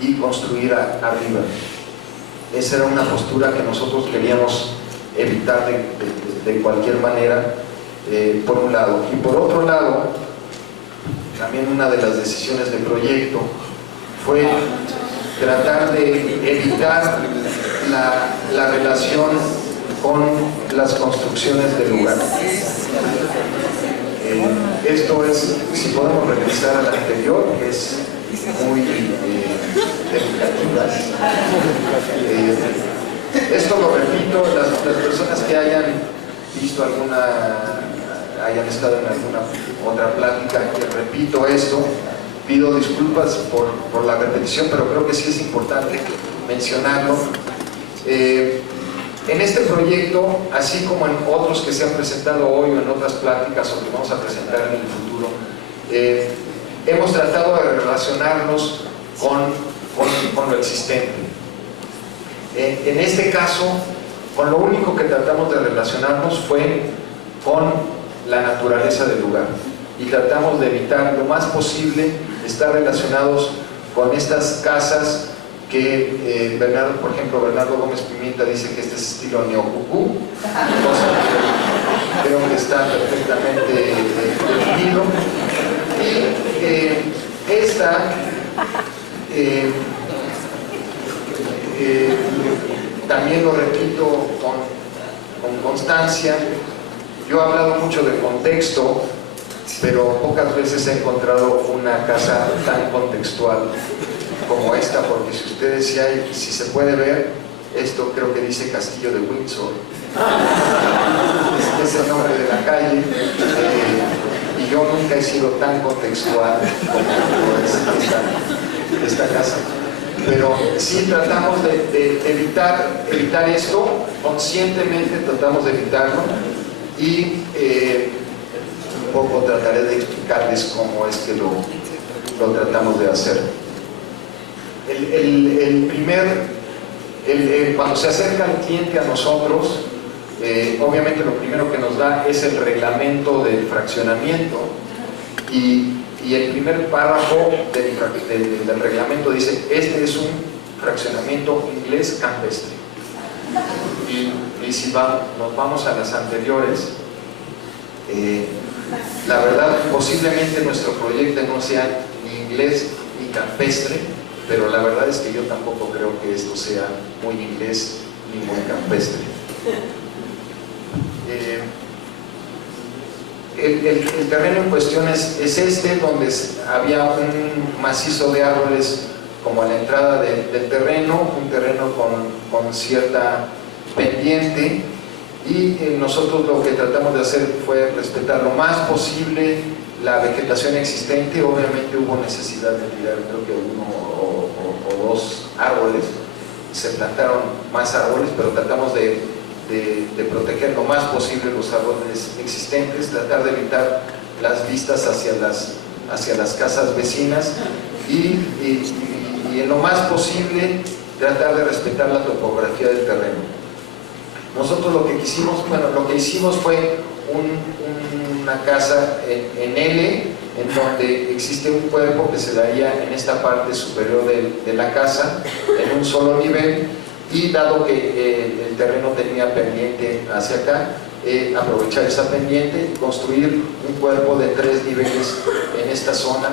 y construir arriba. Esa era una postura que nosotros queríamos evitar de cualquier manera, por un lado. Y por otro lado, también una de las decisiones del proyecto fue tratar de evitar la relación con las construcciones del lugar. Esto es, si podemos regresar a la anterior, que es muy educativa. Esto lo repito, las personas que hayan visto hayan estado en alguna otra plática, que repito esto, pido disculpas por la repetición, pero creo que sí es importante mencionarlo. En este proyecto, así como en otros que se han presentado hoy o en otras pláticas o que vamos a presentar en el futuro, hemos tratado de relacionarnos con lo existente. En este caso, con lo único que tratamos de relacionarnos fue con la naturaleza del lugar, y tratamos de evitar lo más posible estar relacionados con estas casas que por ejemplo, Bernardo Gómez Pimienta dice que este es estilo neocucú, creo que está perfectamente definido. Y esta también lo repito con constancia. Yo he hablado mucho de contexto, pero pocas veces he encontrado una casa tan contextual como esta, porque si ustedes si se puede ver, esto creo que dice Castillo de Windsor, es el nombre de la calle, y yo nunca he sido tan contextual como es esta casa. Pero sí tratamos de evitar esto, conscientemente tratamos de evitarlo, y un poco trataré de explicarles cómo es que lo tratamos de hacer. Cuando se acerca el cliente a nosotros, Obviamente lo primero que nos da es el reglamento del fraccionamiento y el primer párrafo del reglamento dice: este es un fraccionamiento inglés campestre. Y si nos vamos a las anteriores, la verdad posiblemente nuestro proyecto no sea ni inglés ni campestre, pero la verdad es que yo tampoco creo que esto sea muy inglés ni muy campestre. El terreno en cuestión es este, donde había un macizo de árboles como a la entrada del terreno, un terreno con cierta pendiente, y nosotros lo que tratamos de hacer fue respetar lo más posible la vegetación existente. Obviamente hubo necesidad de tirar, creo que uno o dos árboles, se plantaron más árboles, pero tratamos de proteger lo más posible los árboles existentes, tratar de evitar las vistas hacia las casas vecinas y en lo más posible tratar de respetar la topografía del terreno. Nosotros lo que hicimos fue una casa en L, en donde existe un cuerpo que se daría en esta parte superior de la casa, en un solo nivel, y dado que el terreno tenía pendiente hacia acá, aprovechar esa pendiente y construir un cuerpo de 3 niveles en esta zona,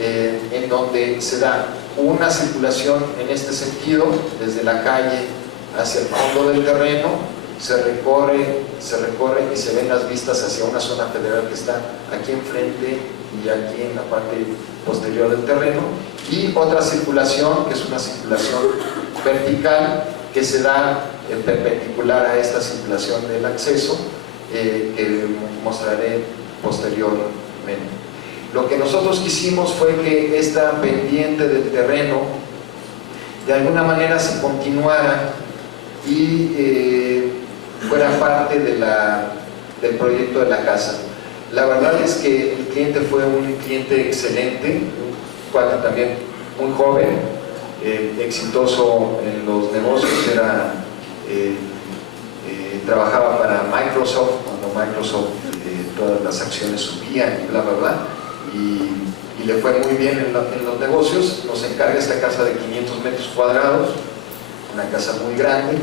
en donde se da una circulación en este sentido, desde la calle hacia el fondo del terreno, se recorre y se ven las vistas hacia una zona federal que está aquí enfrente y aquí en la parte posterior del terreno, y otra circulación que es una circulación vertical que se da perpendicular a esta circulación del acceso, que mostraré posteriormente. Lo que nosotros quisimos fue que esta pendiente del terreno de alguna manera se continuara y fuera parte del proyecto de la casa. La verdad es que el cliente fue un cliente excelente, un cuate también muy joven, exitoso en los negocios, trabajaba para Microsoft, cuando Microsoft todas las acciones subían y bla bla bla, y le fue muy bien en los negocios. Nos encarga esta casa de 500 metros cuadrados, una casa muy grande,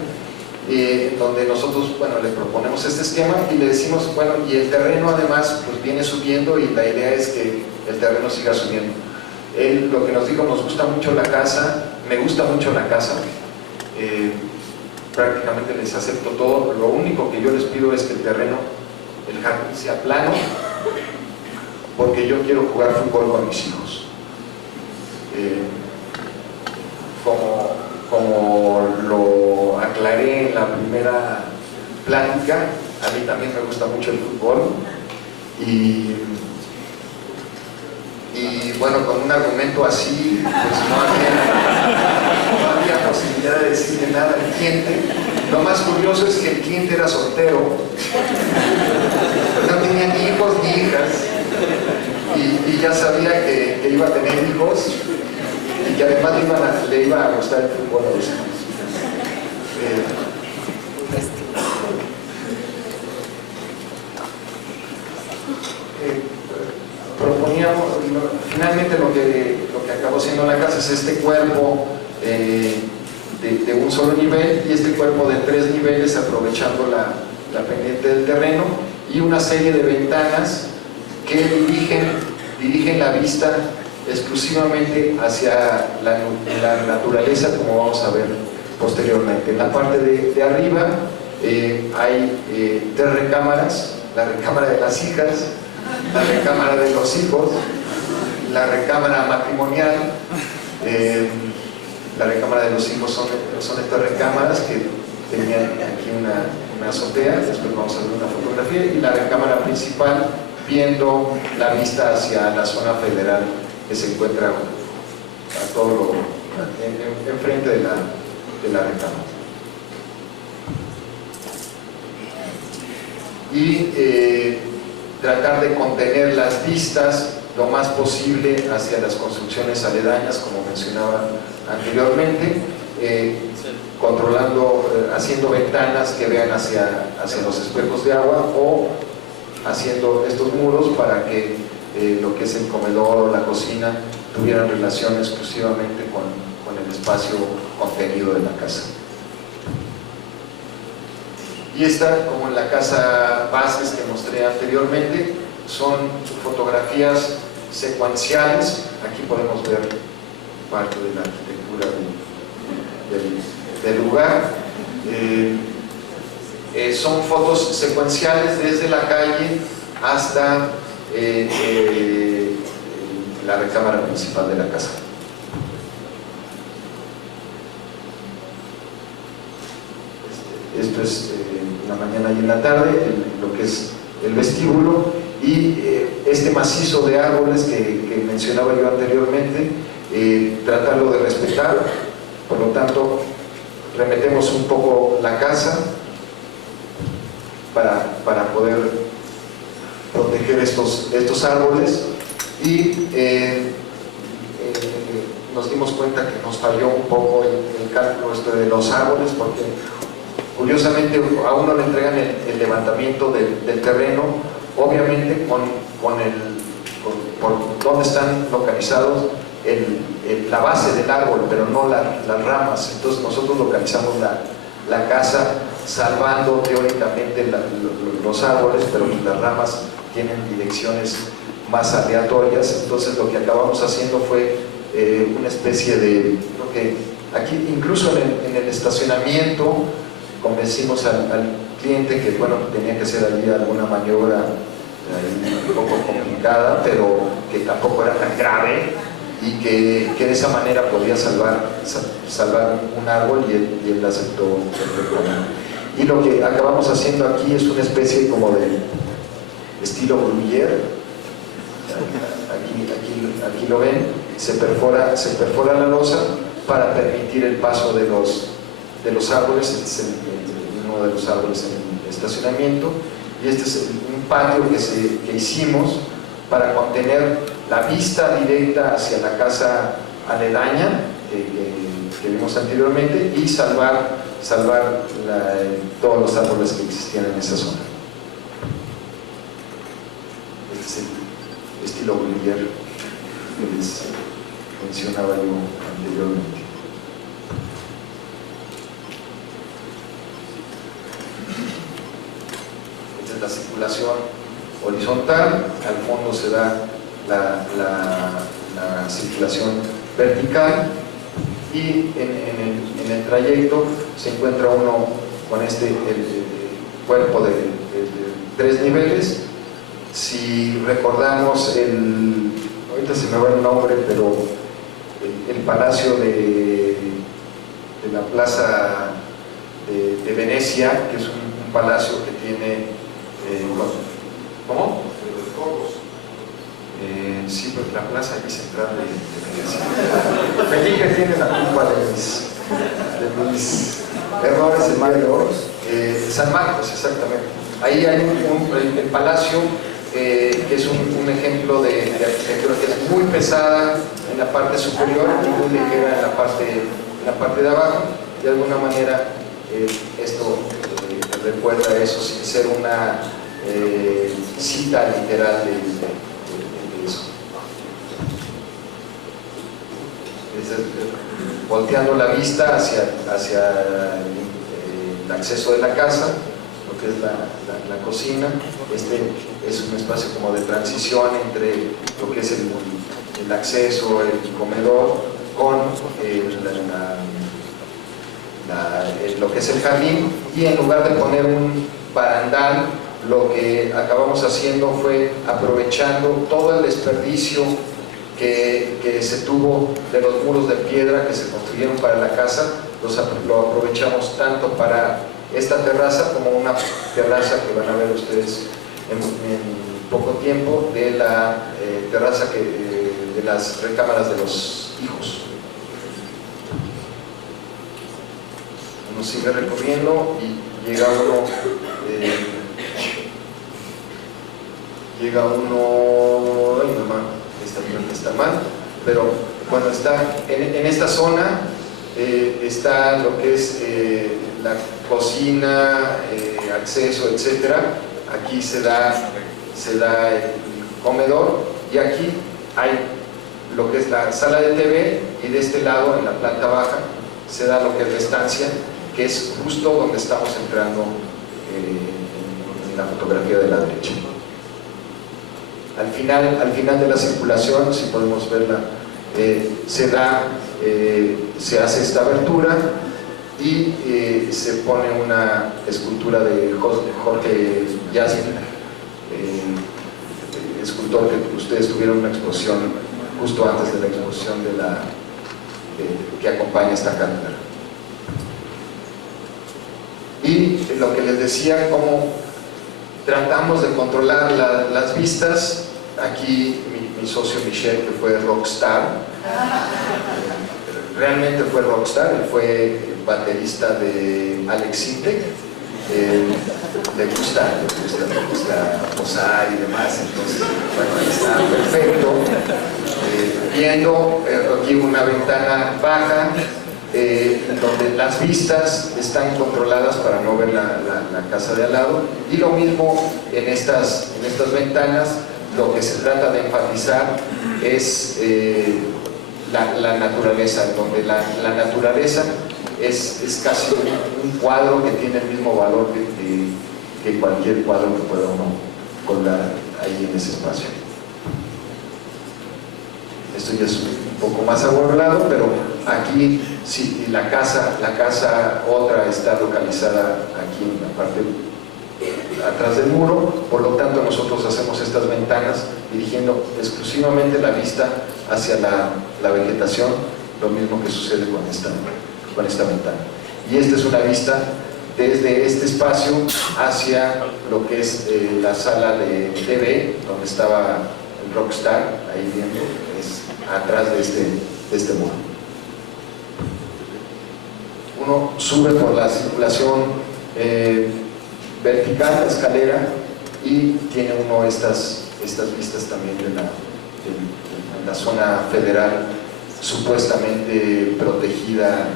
donde nosotros, le proponemos este esquema y le decimos, y el terreno además pues viene subiendo, y la idea es que el terreno siga subiendo. Él lo que nos dijo: nos gusta mucho la casa, me gusta mucho la casa, prácticamente les acepto todo, lo único que yo les pido es que el terreno, el jardín sea plano, porque yo quiero jugar fútbol con mis hijos. Como lo aclaré en la primera plática, a mí también me gusta mucho el fútbol, y con un argumento así, pues no había posibilidad de decirle nada al cliente. Lo más curioso es que el cliente era soltero, no tenía ni hijos ni hijas, y ya sabía que iba a tener hijos, y que además le iba a gustar el fútbol a los hijos. Proponíamos, finalmente lo que acabó siendo la casa es este cuerpo de un solo nivel, y este cuerpo de 3 niveles, aprovechando la pendiente del terreno, y una serie de ventanas que dirigen la vista exclusivamente hacia la naturaleza, como vamos a ver posteriormente. En la parte de arriba hay 3 recámaras: la recámara de las hijas, la recámara de los hijos, la recámara matrimonial. La recámara de los hijos son estas recámaras que tenían aquí una azotea, después vamos a ver una fotografía, y la recámara principal viendo la vista hacia la zona federal, que se encuentra a todo enfrente de la recámara. Y tratar de contener las vistas lo más posible hacia las construcciones aledañas, como mencionaba anteriormente. controlando, haciendo ventanas que vean hacia los espejos de agua, o haciendo estos muros para que lo que es el comedor o la cocina tuvieran relación exclusivamente con el espacio contenido de la casa. Y esta, como en la casa Vázquez que mostré anteriormente, son fotografías secuenciales. Aquí podemos ver parte de la arquitectura del lugar. Son fotos secuenciales desde la calle hasta la recámara principal de la casa. Esto es en la mañana y en la tarde, lo que es el vestíbulo, y este macizo de árboles que mencionaba yo anteriormente, tratarlo de respetar. Por lo tanto, remetemos un poco la casa para poder proteger estos árboles, y nos dimos cuenta que nos falló un poco el cálculo de los árboles, porque curiosamente a uno le entregan el levantamiento del terreno, obviamente por dónde están localizados la base del árbol, pero no las ramas. Entonces nosotros localizamos la casa salvando teóricamente los árboles, pero las ramas tienen direcciones más aleatorias. Entonces lo que acabamos haciendo fue una especie de, creo que aquí incluso en el estacionamiento convencimos al cliente que bueno, tenía que hacer allí alguna maniobra un poco complicada, pero que tampoco era tan grave, y que de esa manera podía salvar un árbol, y él aceptó perfectamente. Y lo que acabamos haciendo aquí es una especie como de estilo Bruyère. Aquí lo ven, se perfora la losa para permitir el paso de los árboles. Este es uno de los árboles en el estacionamiento, y este es un patio que hicimos para contener la vista directa hacia la casa aledaña que vimos anteriormente, y salvar todos los árboles que existían en esa zona. Este es el estilo Bruyère que les mencionaba yo anteriormente. Esta es la circulación horizontal, al fondo se da la circulación vertical, y en el trayecto se encuentra uno con el cuerpo de 3 niveles. Si recordamos ahorita se me va el nombre, pero el palacio de la plaza de Venecia, que es un palacio que tiene ¿cómo? Sí, pues la plaza aquí central de Venecia. Felipe tiene la culpa de mis errores en Mario. San Marcos, exactamente. Ahí hay el palacio, que es un ejemplo de arquitectura que es muy pesada en la parte superior y muy ligera en la parte de abajo. De alguna manera esto recuerda eso, sin ser una cita literal de eso. Volteando la vista hacia el acceso de la casa, lo que es la cocina. Este es un espacio como de transición entre lo que es el acceso, el comedor, con lo que es el jardín, y en lugar de poner un barandal, lo que acabamos haciendo fue aprovechando todo el desperdicio que se tuvo de los muros de piedra que se construyeron para la casa. Lo aprovechamos tanto para esta terraza como una terraza que van a ver ustedes en poco tiempo, de la terraza de las recámaras de los hijos. Uno sigue recorriendo y llega uno ay mamá, esta parte está mal, pero bueno, está en esta zona está lo que es la cocina, acceso, etcétera. Aquí se da el comedor, y aquí hay lo que es la sala de TV, y de este lado, en la planta baja, se da lo que es la estancia, que es justo donde estamos entrando en la fotografía de la derecha. Al final de la circulación, si podemos verla, se hace esta abertura y se pone una escultura de Jorge Yasmin, escultor que ustedes tuvieron una exposición justo antes de la exposición que acompaña esta cátedra. Y lo que les decía, cómo tratamos de controlar las vistas. Aquí mi socio Michel, que fue rockstar, realmente fue rockstar, él fue baterista de Alex Sintek, le gusta posar y demás, entonces bueno, ahí está perfecto. Viendo aquí una ventana baja, donde las vistas están controladas para no ver la casa de al lado, y lo mismo en estas ventanas. Lo que se trata de enfatizar es la naturaleza, donde la naturaleza es casi un cuadro que tiene el mismo valor que cualquier cuadro que pueda uno colgar ahí en ese espacio. Esto ya es un poco más abordado, pero aquí sí, la casa otra está localizada aquí en la parte atrás del muro, por lo tanto nosotros hacemos estas ventanas dirigiendo exclusivamente la vista hacia la vegetación, lo mismo que sucede con esta ventana. Y esta es una vista desde este espacio hacia lo que es la sala de TV, donde estaba el rockstar, ahí viendo, es atrás de este muro. Uno sube por la circulación vertical, la escalera, y tiene uno estas vistas también de la zona federal, supuestamente protegida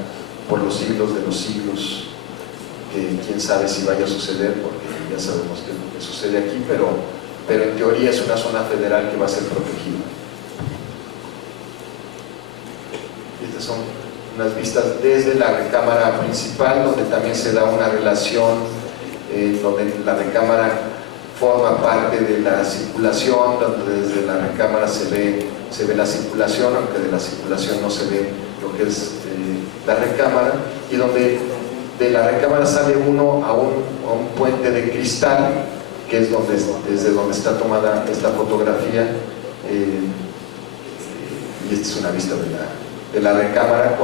por los siglos de los siglos, que quién sabe si vaya a suceder, porque ya sabemos qué es lo que sucede aquí, pero en teoría es una zona federal que va a ser protegida. Estas son unas vistas desde la recámara principal, donde también se da una relación, donde la recámara forma parte de la circulación, donde desde la recámara se ve la circulación, aunque de la circulación no se ve lo que es la recámara, y donde de la recámara sale uno a un puente de cristal, que es desde donde está tomada esta fotografía, y esta es una vista de la recámara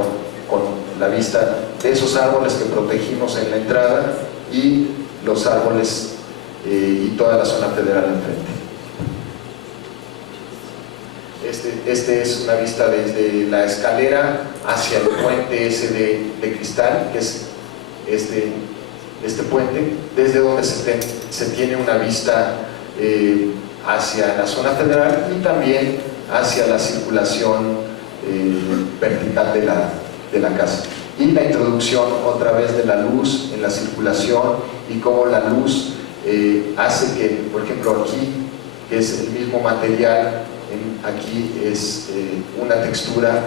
con la vista de esos árboles que protegimos en la entrada y los árboles y toda la zona federal enfrente. Este es una vista desde la escalera hacia el puente ese de cristal, que es este puente, desde donde se tiene una vista hacia la zona federal y también hacia la circulación vertical de la casa. Y la introducción otra vez de la luz en la circulación, y cómo la luz hace que, por ejemplo, aquí, que es el mismo material, aquí es una textura,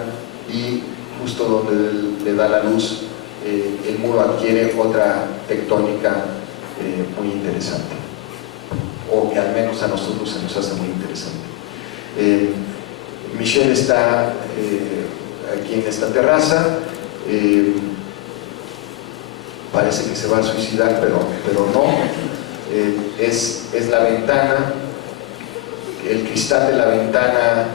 y justo donde le da la luz, el muro adquiere otra tectónica muy interesante, o que al menos a nosotros se nos hace muy interesante. Michel está aquí en esta terraza, parece que se va a suicidar, pero no. Es la ventana, el cristal de la ventana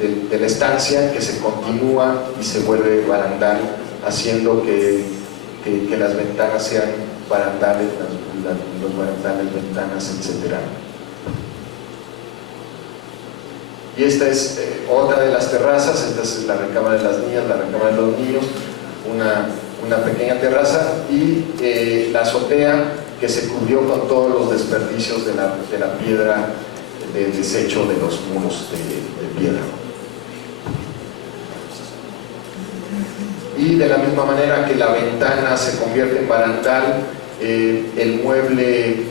de la estancia, que se continúa y se vuelve barandal, haciendo que las ventanas sean barandales, los barandales, ventanas, etc. Y esta es otra de las terrazas. Esta es la recámara de las niñas, la recámara de los niños, una pequeña terraza, y la azotea, que se cubrió con todos los desperdicios de la piedra, del desecho de los muros de piedra. y de la misma manera que la ventana se convierte en barandal, el mueble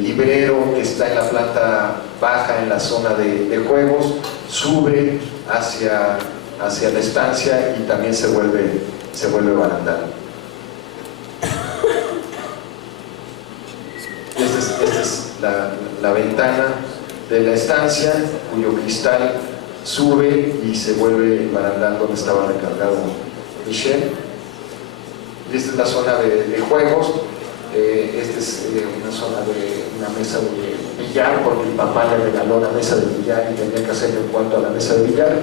librero que está en la planta baja en la zona de juegos sube hacia la estancia y también se vuelve barandal. Esta es la ventana de la estancia, cuyo cristal sube y se vuelve barandal donde estaba recargado Michel. Esta es la zona de juegos. Esta es una zona de una mesa de billar, porque el papá le regaló la mesa de billar y tenía que hacerle un cuarto a la mesa de billar.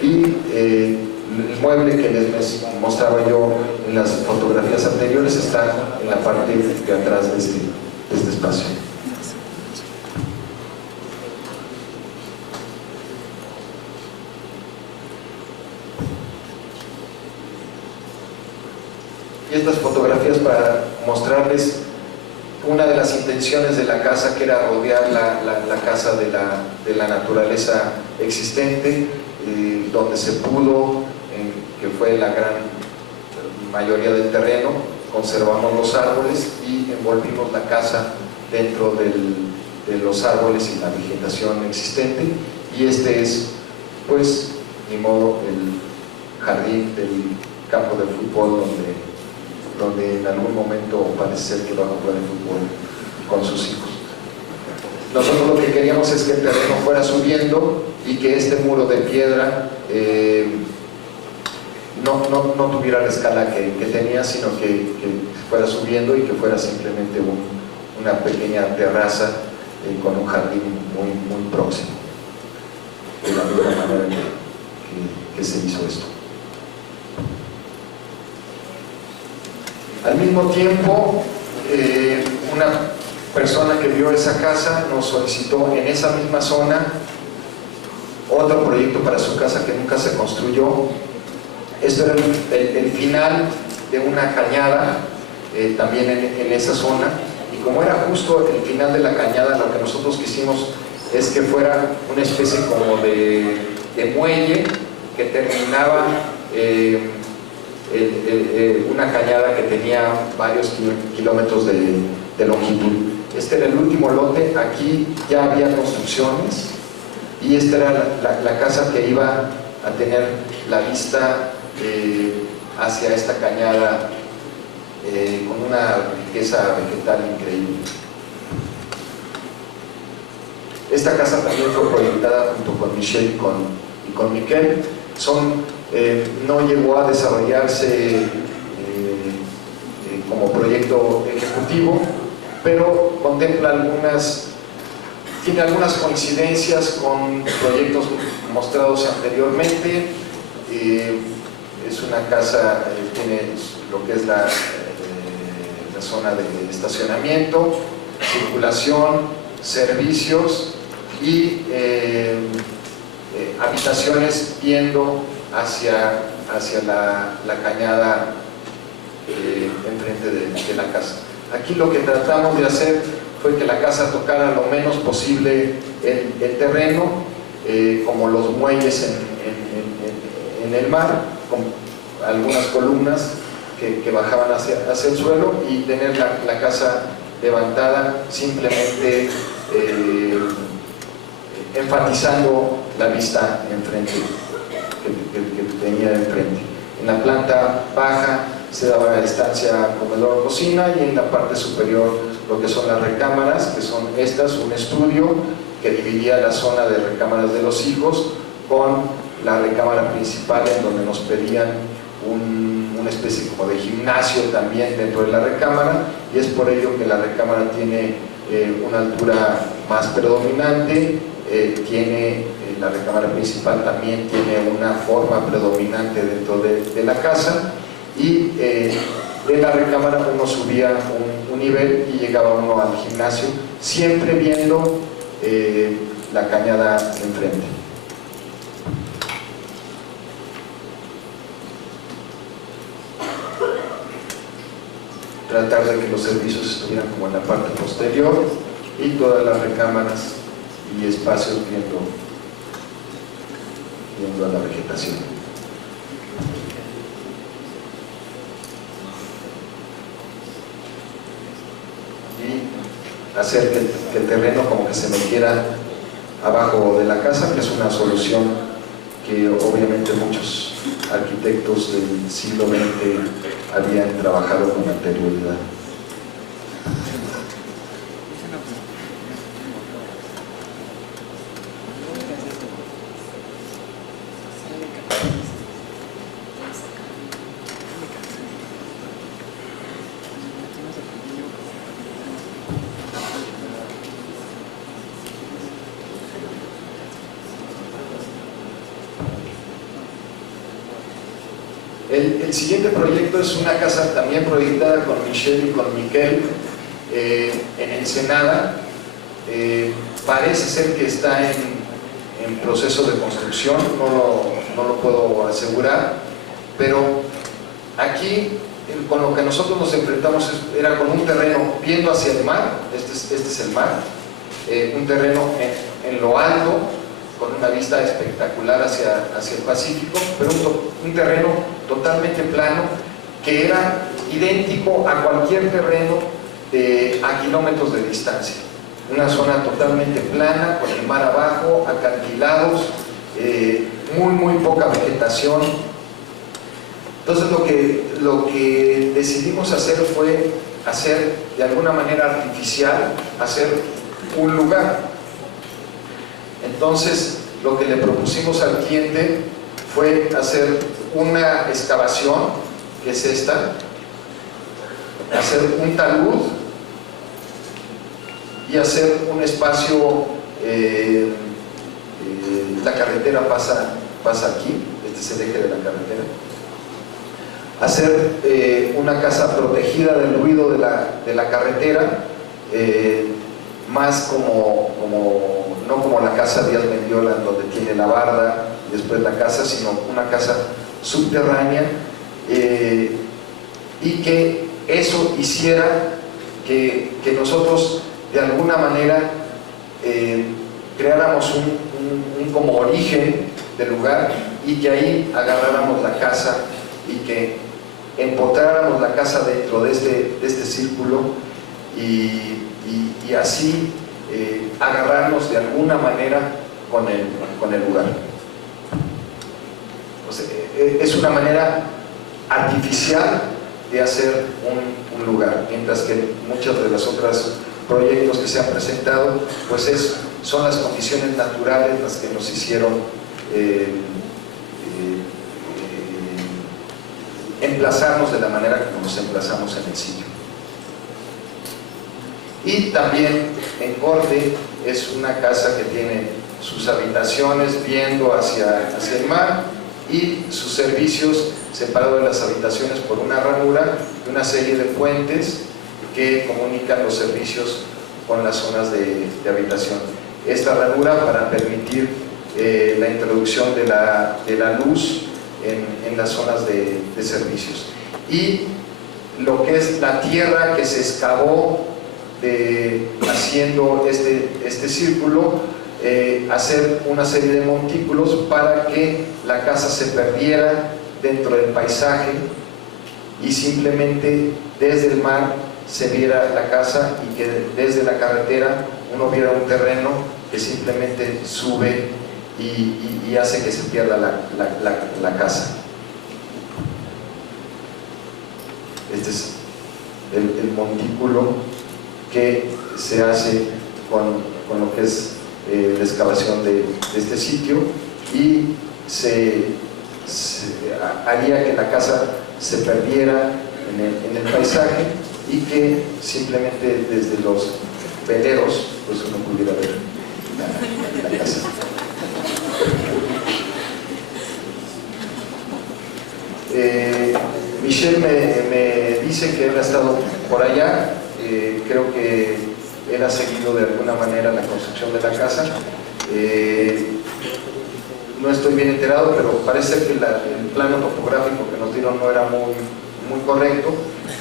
Y el mueble que les mostraba yo en las fotografías anteriores está en la parte de atrás de este espacio. Y estas fotografías para mostrarles una de las intenciones de la casa, que era rodear la casa de la naturaleza existente, donde se pudo, que fue la gran mayoría del terreno, conservamos los árboles y envolvimos la casa dentro de los árboles y la vegetación existente, y este es, pues, ni modo, el jardín del campo de fútbol donde en algún momento parece ser que va a jugar el fútbol con sus hijos. Nosotros lo que queríamos es que el terreno fuera subiendo y que este muro de piedra no tuviera la escala que tenía, sino que fuera subiendo y que fuera simplemente una pequeña terraza con un jardín muy próximo. De la misma manera que se hizo esto. Al mismo tiempo, una persona que vio esa casa nos solicitó en esa misma zona otro proyecto para su casa que nunca se construyó. Esto era el final de una cañada, también en esa zona, y como era justo el final de la cañada, lo que nosotros quisimos es que fuera una especie como de muelle que terminaba una cañada que tenía varios kilómetros de longitud. Este era el último lote. Aquí ya había construcciones y esta era la casa que iba a tener la vista hacia esta cañada, con una riqueza vegetal increíble. Esta casa también fue proyectada junto con Michel y con Miquel. No llegó a desarrollarse como proyecto ejecutivo, pero contempla tiene algunas coincidencias con proyectos mostrados anteriormente. Es una casa, tiene lo que es la zona de estacionamiento, circulación, servicios y habitaciones viendo hacia la cañada enfrente de la casa. Aquí lo que tratamos de hacer fue que la casa tocara lo menos posible el terreno, como los muelles en el mar, con algunas columnas que bajaban hacia el suelo, y tener la casa levantada, simplemente enfatizando la vista enfrente que tenía enfrente. En la planta baja se daba estancia, comedor, cocina, y en la parte superior lo que son las recámaras, que son estas, un estudio que dividía la zona de recámaras de los hijos con la recámara principal, en donde nos pedían una especie como de gimnasio también dentro de la recámara, y es por ello que la recámara tiene una altura más predominante. La recámara principal también tiene una forma predominante dentro de la casa, y de la recámara uno subía un nivel y llegaba uno al gimnasio, siempre viendo la cañada enfrente. Tratar de que los servicios estuvieran como en la parte posterior, y todas las recámaras y espacios viendo a la vegetación. hacer que el terreno como que se metiera abajo de la casa, que es una solución que obviamente muchos arquitectos del siglo XX habían trabajado con anterioridad. El siguiente proyecto es una casa también proyectada con Michelle y con Miquel en Ensenada. Parece ser que está en proceso de construcción, no lo puedo asegurar, pero aquí con lo que nosotros nos enfrentamos era con un terreno viendo hacia el mar. Este es el mar, un terreno en lo alto, con una vista espectacular hacia el Pacífico, pero un terreno totalmente plano que era idéntico a cualquier terreno a kilómetros de distancia. Una zona totalmente plana, con el mar abajo, acantilados, muy poca vegetación. Entonces lo que decidimos hacer fue hacer de alguna manera artificial, hacer un lugar. Entonces lo que le propusimos al cliente fue hacer una excavación, que es esta, hacer un talud y hacer un espacio. La carretera pasa aquí, este es el eje de la carretera. Hacer una casa protegida del ruido de la carretera, más no como la casa Díaz Mendiola, donde tiene la barda y después la casa, sino una casa subterránea, y que eso hiciera que nosotros de alguna manera creáramos un como origen del lugar, y que ahí agarráramos la casa y que empotráramos la casa dentro de este círculo, y así agarrarnos de alguna manera con el lugar. O sea, es una manera artificial de hacer un lugar, mientras que muchos de los otros proyectos que se han presentado pues son las condiciones naturales las que nos hicieron emplazarnos de la manera como nos emplazamos en el sitio. Y también en corte es una casa que tiene sus habitaciones viendo hacia el mar, y sus servicios separados de las habitaciones por una ranura y una serie de puentes que comunican los servicios con las zonas de habitación. Esta ranura para permitir la introducción de la luz en las zonas de servicios. Y lo que es la tierra que se excavó haciendo este círculo, hacer una serie de montículos para que la casa se perdiera dentro del paisaje y simplemente desde el mar se viera la casa, y que desde la carretera uno viera un terreno que simplemente sube y hace que se pierda la casa. Este es el montículo que se hace con lo que es la excavación de este sitio, y se haría que la casa se perdiera en el paisaje, y que simplemente desde los veleros pues uno pudiera ver la casa. Michelle me dice que él ha estado por allá. Creo que él ha seguido de alguna manera la construcción de la casa. No estoy bien enterado, pero parece que el plano topográfico que nos dieron no era muy correcto,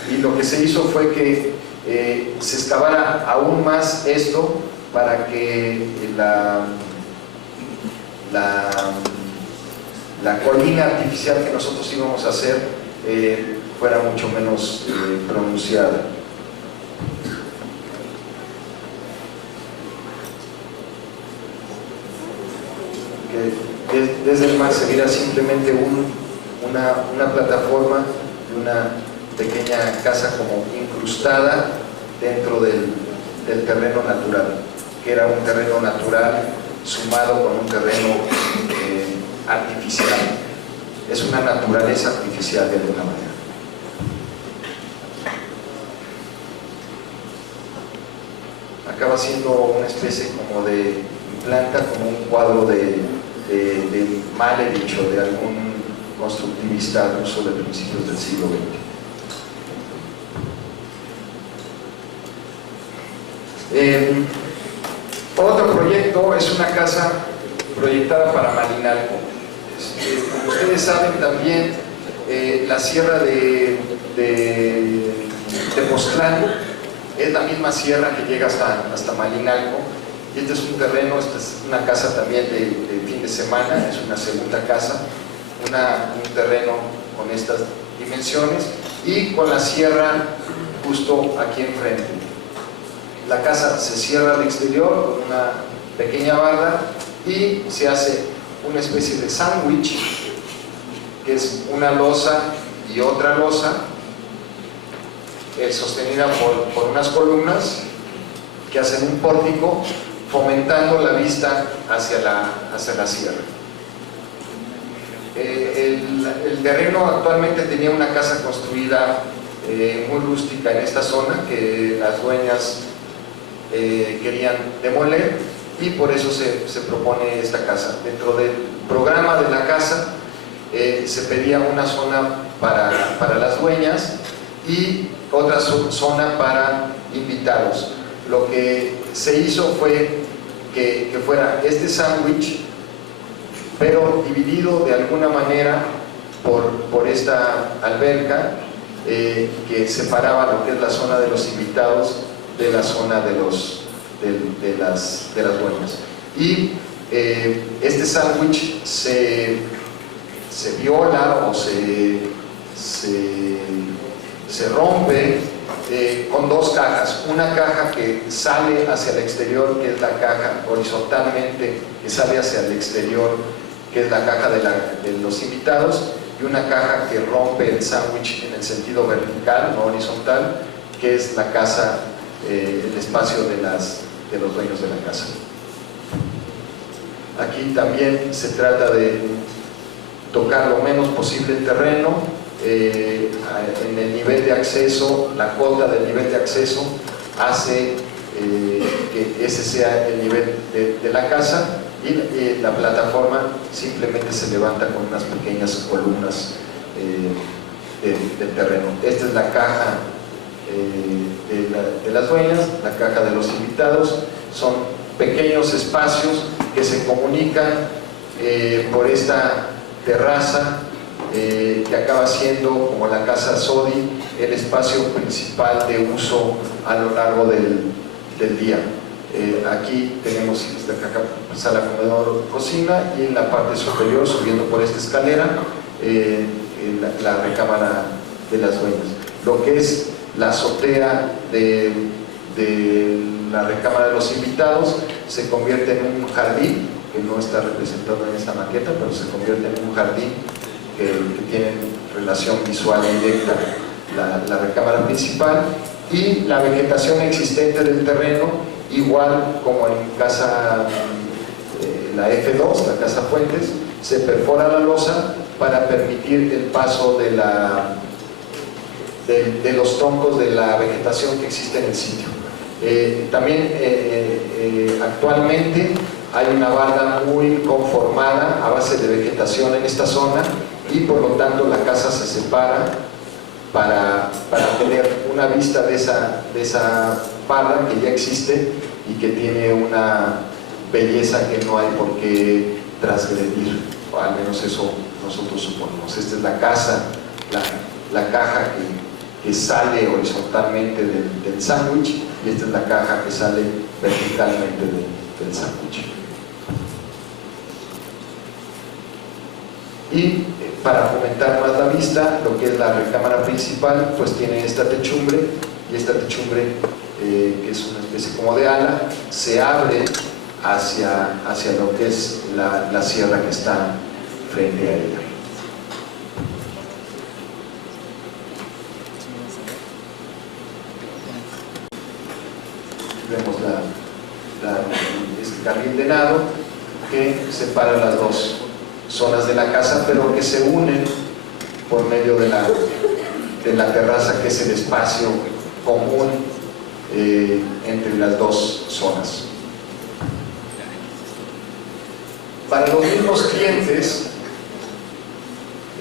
y lo que se hizo fue que se excavara aún más esto para que la colina artificial que nosotros íbamos a hacer fuera mucho menos pronunciada. desde el mar se viera simplemente una plataforma y una pequeña casa como incrustada dentro del terreno natural, que era un terreno natural sumado con un terreno artificial. Es una naturaleza artificial de alguna manera. Acaba siendo una especie como de planta, como un cuadro de Malevich o de algún constructivista ruso de principios del siglo XX. Otro proyecto es una casa proyectada para Malinalco. Como ustedes saben también, la sierra de Tepoztlán es la misma sierra que llega hasta Malinalco, y este es un terreno, esta es una casa también de fin de semana, es una segunda casa, un terreno con estas dimensiones y con la sierra justo aquí enfrente. La casa se cierra al exterior con una pequeña barda y se hace una especie de sándwich, que es una losa y otra losa, sostenida por unas columnas que hacen un pórtico, fomentando la vista hacia la sierra. El terreno actualmente tenía una casa construida muy rústica en esta zona que las dueñas querían demoler, y por eso se propone esta casa. Dentro del programa de la casa se pedía una zona para las dueñas y otra zona para invitados. Lo que se hizo fue que fuera este sándwich, pero dividido de alguna manera por esta alberca que separaba lo que es la zona de los invitados de la zona de las dueñas. Y este sándwich se viola o se rompe con dos cajas. Una caja que sale hacia el exterior, que es la caja horizontalmente que sale hacia el exterior, que es la caja de los invitados, y una caja que rompe el sándwich en el sentido vertical, no horizontal, que es la casa, el espacio de los dueños de la casa. Aquí también se trata de tocar lo menos posible el terreno. En el nivel de acceso, la cota del nivel de acceso hace que ese sea el nivel de la casa, y la plataforma simplemente se levanta con unas pequeñas columnas del terreno. Esta es la caja de las dueñas, la caja de los invitados. Son pequeños espacios que se comunican por esta terraza que acaba siendo, como la casa Sodi, el espacio principal de uso a lo largo del día. Aquí tenemos esta sala, comedor, cocina, y en la parte superior, subiendo por esta escalera, la recámara de las dueñas. Lo que es la azotea de la recámara de los invitados se convierte en un jardín, que no está representado en esta maqueta, pero se convierte en un jardín que tiene relación visual directa la recámara principal, y la vegetación existente del terreno, igual como en casa la F2, la casa Fuentes, se perfora la losa para permitir el paso de los troncos de la vegetación que existe en el sitio. También actualmente hay una barda muy conformada a base de vegetación en esta zona, y por lo tanto la casa se separa para tener una vista de esa barda que ya existe y que tiene una belleza que no hay por qué transgredir, o al menos eso nosotros suponemos. Esta es la casa, la caja que sale horizontalmente del sándwich, y esta es la caja que sale verticalmente del sándwich. Y para fomentar más la vista, lo que es la recámara principal, pues tiene esta techumbre, y esta techumbre, que es una especie como de ala, se abre hacia lo que es la sierra que está frente a ella. Vemos este carril de nado que separa las dos zonas de la casa, pero que se unen por medio de la terraza, que es el espacio común entre las dos zonas. Para los mismos clientes,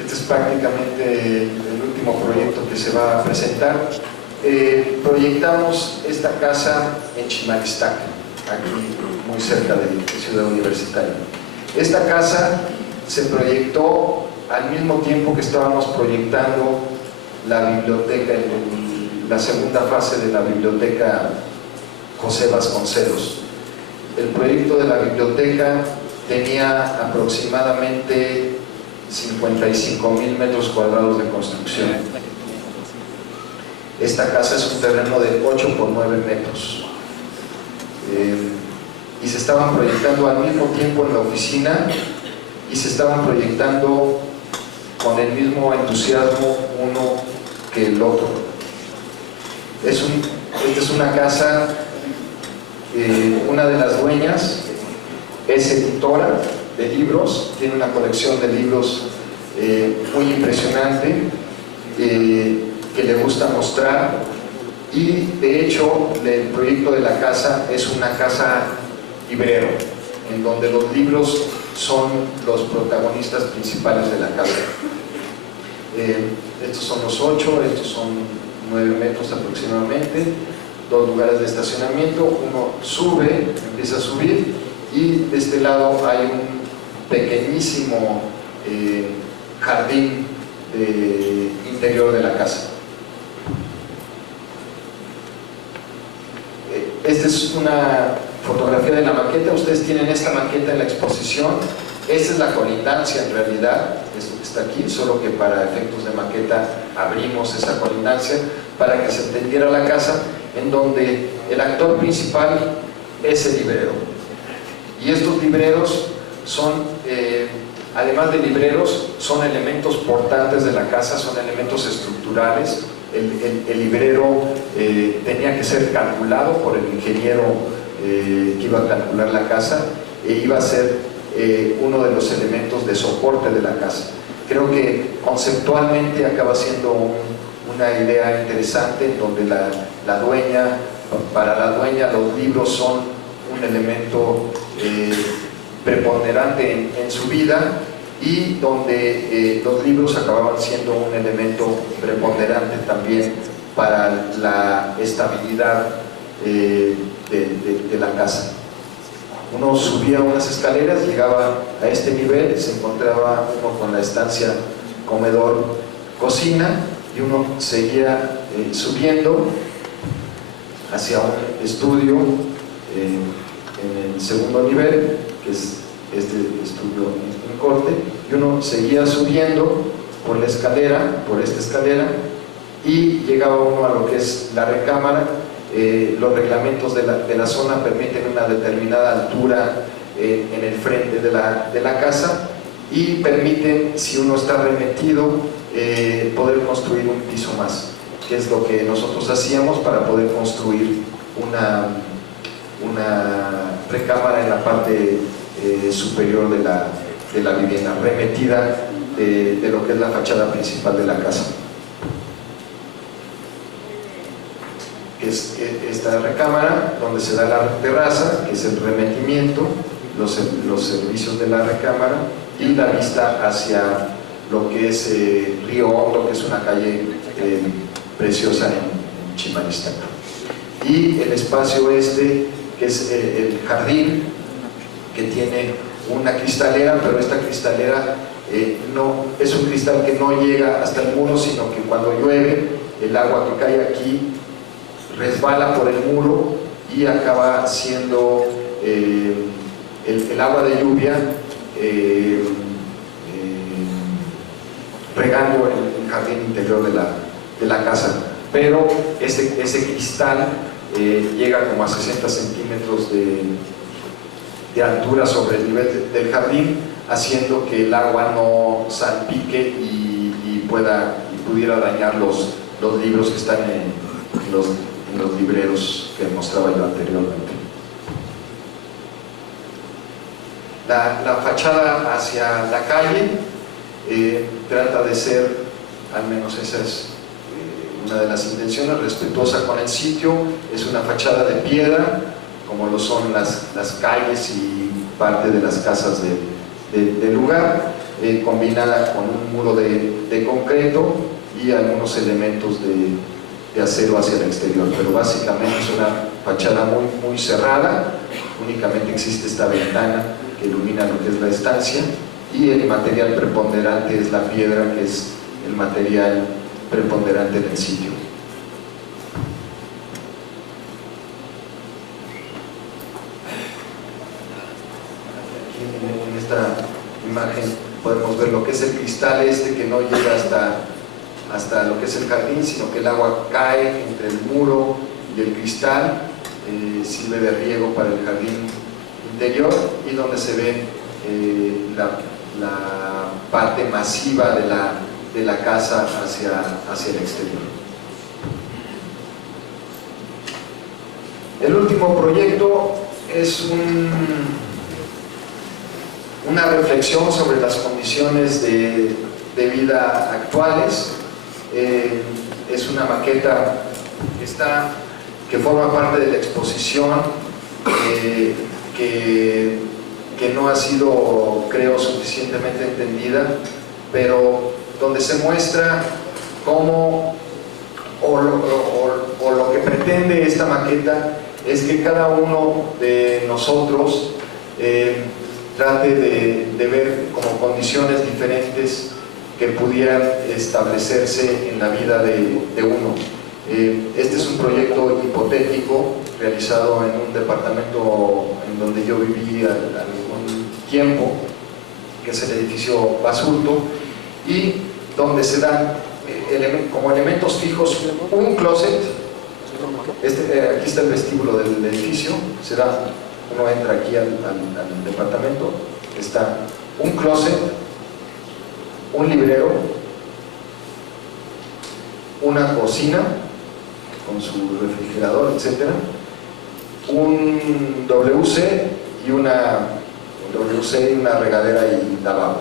este es prácticamente el último proyecto que se va a presentar. Proyectamos esta casa en Chimalistac, aquí muy cerca de Ciudad Universitaria. Esta casa se proyectó al mismo tiempo que estábamos proyectando la biblioteca, la segunda fase de la biblioteca José Vasconcelos. El proyecto de la biblioteca tenía aproximadamente 55,000 metros cuadrados de construcción. Esta casa es un terreno de 8 por 9 metros. Y se estaban proyectando al mismo tiempo en la oficina, y se estaban proyectando con el mismo entusiasmo uno que el otro. Esta es una casa, una de las dueñas es editora de libros, tiene una colección de libros muy impresionante, que le gusta mostrar, y de hecho el proyecto de la casa es una casa librero, en donde los libros son los protagonistas principales de la casa. Estos son los 8, estos son 9 metros aproximadamente, 2 lugares de estacionamiento, uno sube, empieza a subir, y de este lado hay un pequeñísimo jardín interior de la casa. Esta es una fotografía de la maqueta. Ustedes tienen esta maqueta en la exposición. Esta es la colindancia en realidad, esto que está aquí, solo que para efectos de maqueta abrimos esa colindancia para que se entendiera la casa, en donde el actor principal es el librero. Y estos libreros son, además de libreros, son elementos portantes de la casa, son elementos estructurales. El librero tenía que ser calculado por el ingeniero que iba a calcular la casa, e iba a ser uno de los elementos de soporte de la casa. Creo que conceptualmente acaba siendo una idea interesante, en donde para la dueña los libros son un elemento preponderante en su vida, y donde los libros acababan siendo un elemento preponderante también para la estabilidad de la casa. Uno subía unas escaleras, llegaba a este nivel, se encontraba uno con la estancia comedor cocina, y uno seguía subiendo hacia un estudio en el segundo nivel, que es este estudio en corte, y uno seguía subiendo por la escalera, por esta escalera, y llegaba uno a lo que es la recámara. Los reglamentos de la zona permiten una determinada altura en el frente de la casa, y permiten, si uno está remetido, poder construir un piso más, que es lo que nosotros hacíamos para poder construir una recámara en la parte superior de la vivienda, remetida de lo que es la fachada principal de la casa. Es esta recámara donde se da la terraza, que es el remetimiento, los servicios de la recámara, y la vista hacia lo que es Río Hondo, que es una calle preciosa en Chimalistac. Y el espacio que es el jardín, que tiene una cristalera, pero esta cristalera no es un cristal que no llega hasta el muro, sino que cuando llueve, el agua que cae aquí resbala por el muro y acaba siendo el agua de lluvia regando el jardín interior de la casa. Pero ese cristal llega como a 60 centímetros de altura sobre el nivel del jardín, haciendo que el agua no salpique y pudiera dañar los libros que están en los libreros que mostraba yo anteriormente. La fachada hacia la calle trata de ser, al menos esa es una de las intenciones, respetuosa con el sitio. Es una fachada de piedra, como lo son las calles y parte de las casas del lugar, combinada con un muro de concreto y algunos elementos de acero hacia el exterior, pero básicamente es una fachada muy cerrada. Únicamente existe esta ventana que ilumina lo que es la estancia, y el material preponderante es la piedra, que es el material preponderante en el sitio. Aquí en esta imagen podemos ver lo que es el cristal que no llega hasta lo que es el jardín, sino que el agua cae entre el muro y el cristal, sirve de riego para el jardín interior, y donde se ve la parte masiva de la casa hacia el exterior. El último proyecto es una reflexión sobre las condiciones de vida actuales. Es una maqueta que forma parte de la exposición, que no ha sido, creo, suficientemente entendida, pero donde se muestra cómo o lo que pretende esta maqueta es que cada uno de nosotros trate de ver como condiciones diferentes que pudieran establecerse en la vida de uno. Este es un proyecto hipotético realizado en un departamento en donde yo viví algún tiempo, que es el edificio Basulto, y donde se dan como elementos fijos un closet. Aquí está el vestíbulo del edificio, uno entra aquí al departamento, está un closet, un librero, una cocina con su refrigerador, etc., un WC y una regadera y lavabo,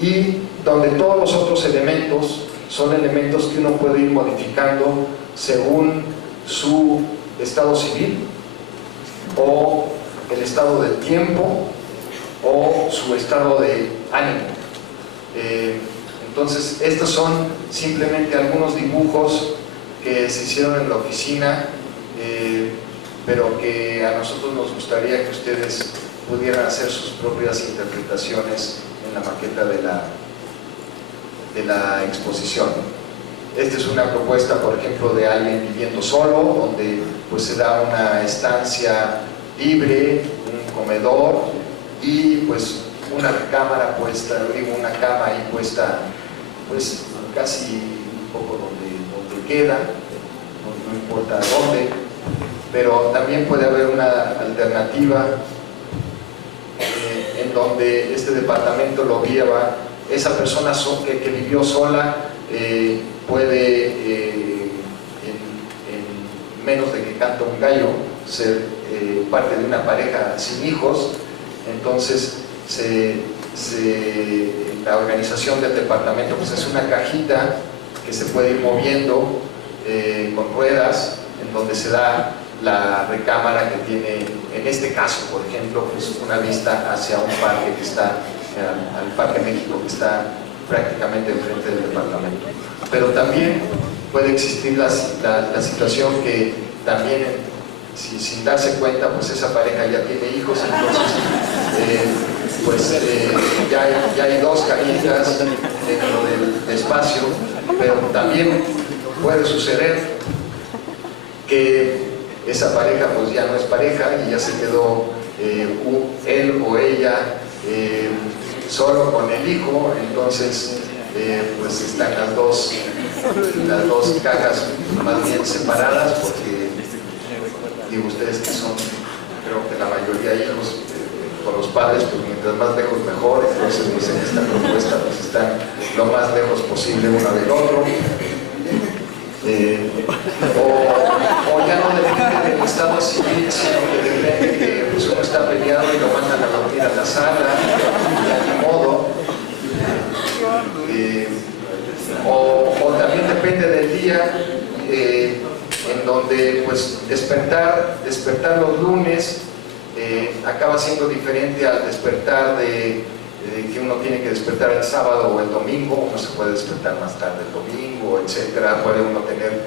y donde todos los otros elementos son elementos que uno puede ir modificando según su estado civil, o el estado del tiempo, o su estado de ánimo. Entonces, estos son simplemente algunos dibujos que se hicieron en la oficina, pero que a nosotros nos gustaría que ustedes pudieran hacer sus propias interpretaciones en la maqueta de la exposición. Esta es una propuesta, por ejemplo, de alguien viviendo solo, donde pues se da una estancia libre, un comedor y pues una recámara puesta, digo, una cama ahí puesta, pues casi un poco donde queda, no importa dónde, pero también puede haber una alternativa en donde este departamento lo lleva esa persona que vivió sola, puede en menos de que canta un gallo ser parte de una pareja sin hijos. Entonces la organización del departamento pues es una cajita que se puede ir moviendo con ruedas, en donde se da la recámara que tiene, en este caso por ejemplo, pues una vista hacia un parque que está, al Parque México, que está prácticamente enfrente del departamento. Pero también puede existir la situación que también, sin darse cuenta, pues esa pareja ya tiene hijos, entonces ya hay dos caritas dentro del espacio, pero también puede suceder que esa pareja pues ya no es pareja y ya se quedó él o ella solo con el hijo. Entonces pues están las dos cajas más bien separadas, porque digo, ustedes que son creo que la mayoría hijos con los padres, pues mientras más lejos mejor. Entonces pues en esta propuesta pues están lo más lejos posible uno del otro. O ya no depende del estado civil, sino que depende que pues, uno está peleado y lo mandan a dormir a la sala, ya ni modo. O también depende del día, en donde pues despertar los lunes acaba siendo diferente al despertar de que uno tiene que despertar el sábado o el domingo. Uno se puede despertar más tarde el domingo, etcétera. Puede uno tener,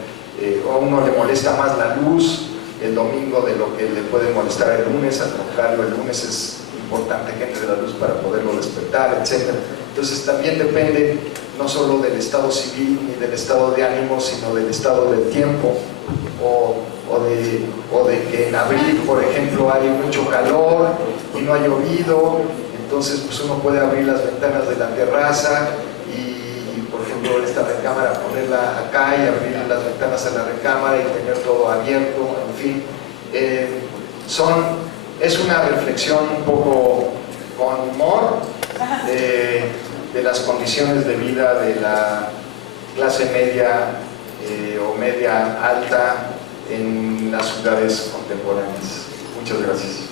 o a uno le molesta más la luz el domingo de lo que le puede molestar el lunes. Al contrario, el lunes es importante que entre la luz para poderlo despertar, etcétera. Entonces también depende no solo del estado civil ni del estado de ánimo, sino del estado del tiempo, o de que en abril, por ejemplo, hay mucho calor y no ha llovido. Entonces pues uno puede abrir las ventanas de la terraza y, por ejemplo, esta recámara ponerla acá y abrir las ventanas a la recámara y tener todo abierto, en fin. Es una reflexión un poco con humor de las condiciones de vida de la clase media o media alta en las ciudades contemporáneas. Muchas gracias.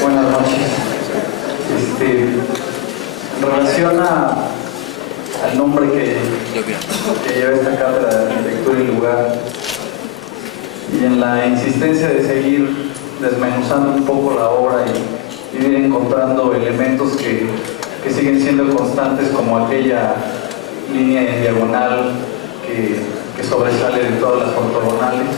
Buenas noches. En relación al nombre que lleva esta cátedra de arquitectura y lugar, y en la insistencia de seguir desmenuzando un poco la obra y ir encontrando elementos que siguen siendo constantes, como aquella línea en diagonal que sobresale de todas las ortogonales.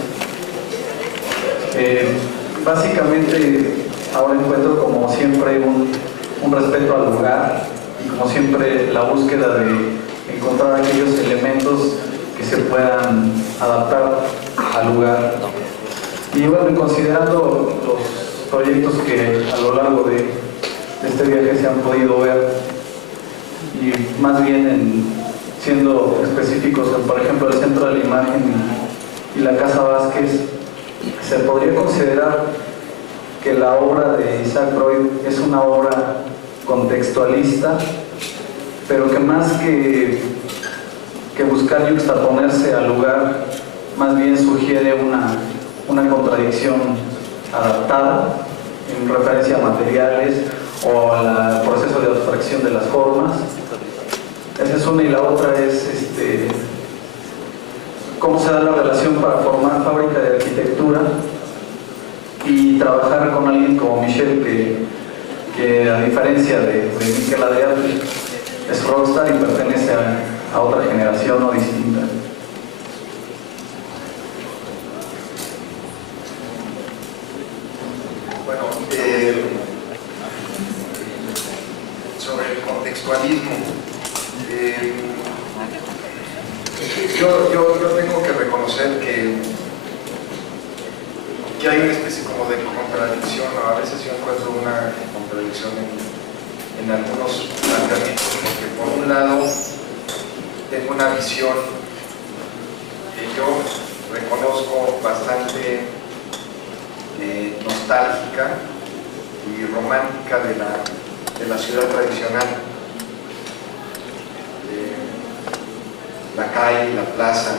Básicamente ahora encuentro, como siempre, un respeto al lugar y como siempre la búsqueda de encontrar aquellos elementos que se puedan adaptar al lugar. Y bueno, considerando los proyectos que a lo largo de este viaje se han podido ver, y más bien siendo específicos en, por ejemplo, el Centro de la Imagen y la Casa Vázquez, se podría considerar que la obra de Isaac Freud es una obra contextualista, pero que más que buscar yuxtaponerse al lugar, más bien sugiere una contradicción adaptada en referencia a materiales o al proceso de abstracción de las formas. Esa es una, y la otra es cómo se da la relación para formar fábrica de arquitectura y trabajar con alguien como Michel, que a diferencia de Miquel Adrián es rockstar y pertenece a otra generación o distinta. Bueno, sobre el contextualismo, yo tengo que reconocer que hay una especie como de contradicción, o a veces yo encuentro una contradicción en algunos planteamientos, porque por un lado tengo una visión que yo reconozco bastante nostálgica y romántica de la ciudad tradicional. La calle y la plaza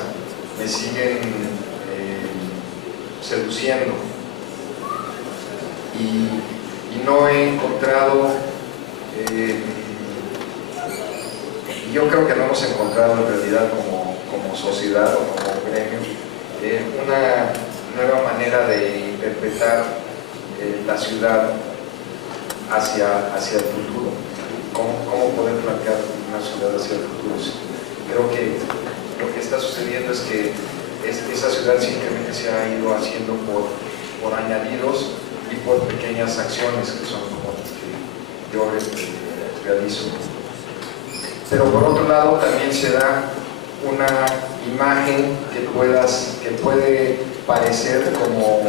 me siguen seduciendo, y no he encontrado, yo creo que no hemos encontrado en realidad como sociedad o como gremio una nueva manera de interpretar la ciudad hacia el futuro. ¿Cómo poder plantear una ciudad hacia el futuro? Creo que lo que está sucediendo es que esa ciudad simplemente se ha ido haciendo por añadidos y por pequeñas acciones que son como las que yo realizo. Pero por otro lado también se da una imagen que puede parecer como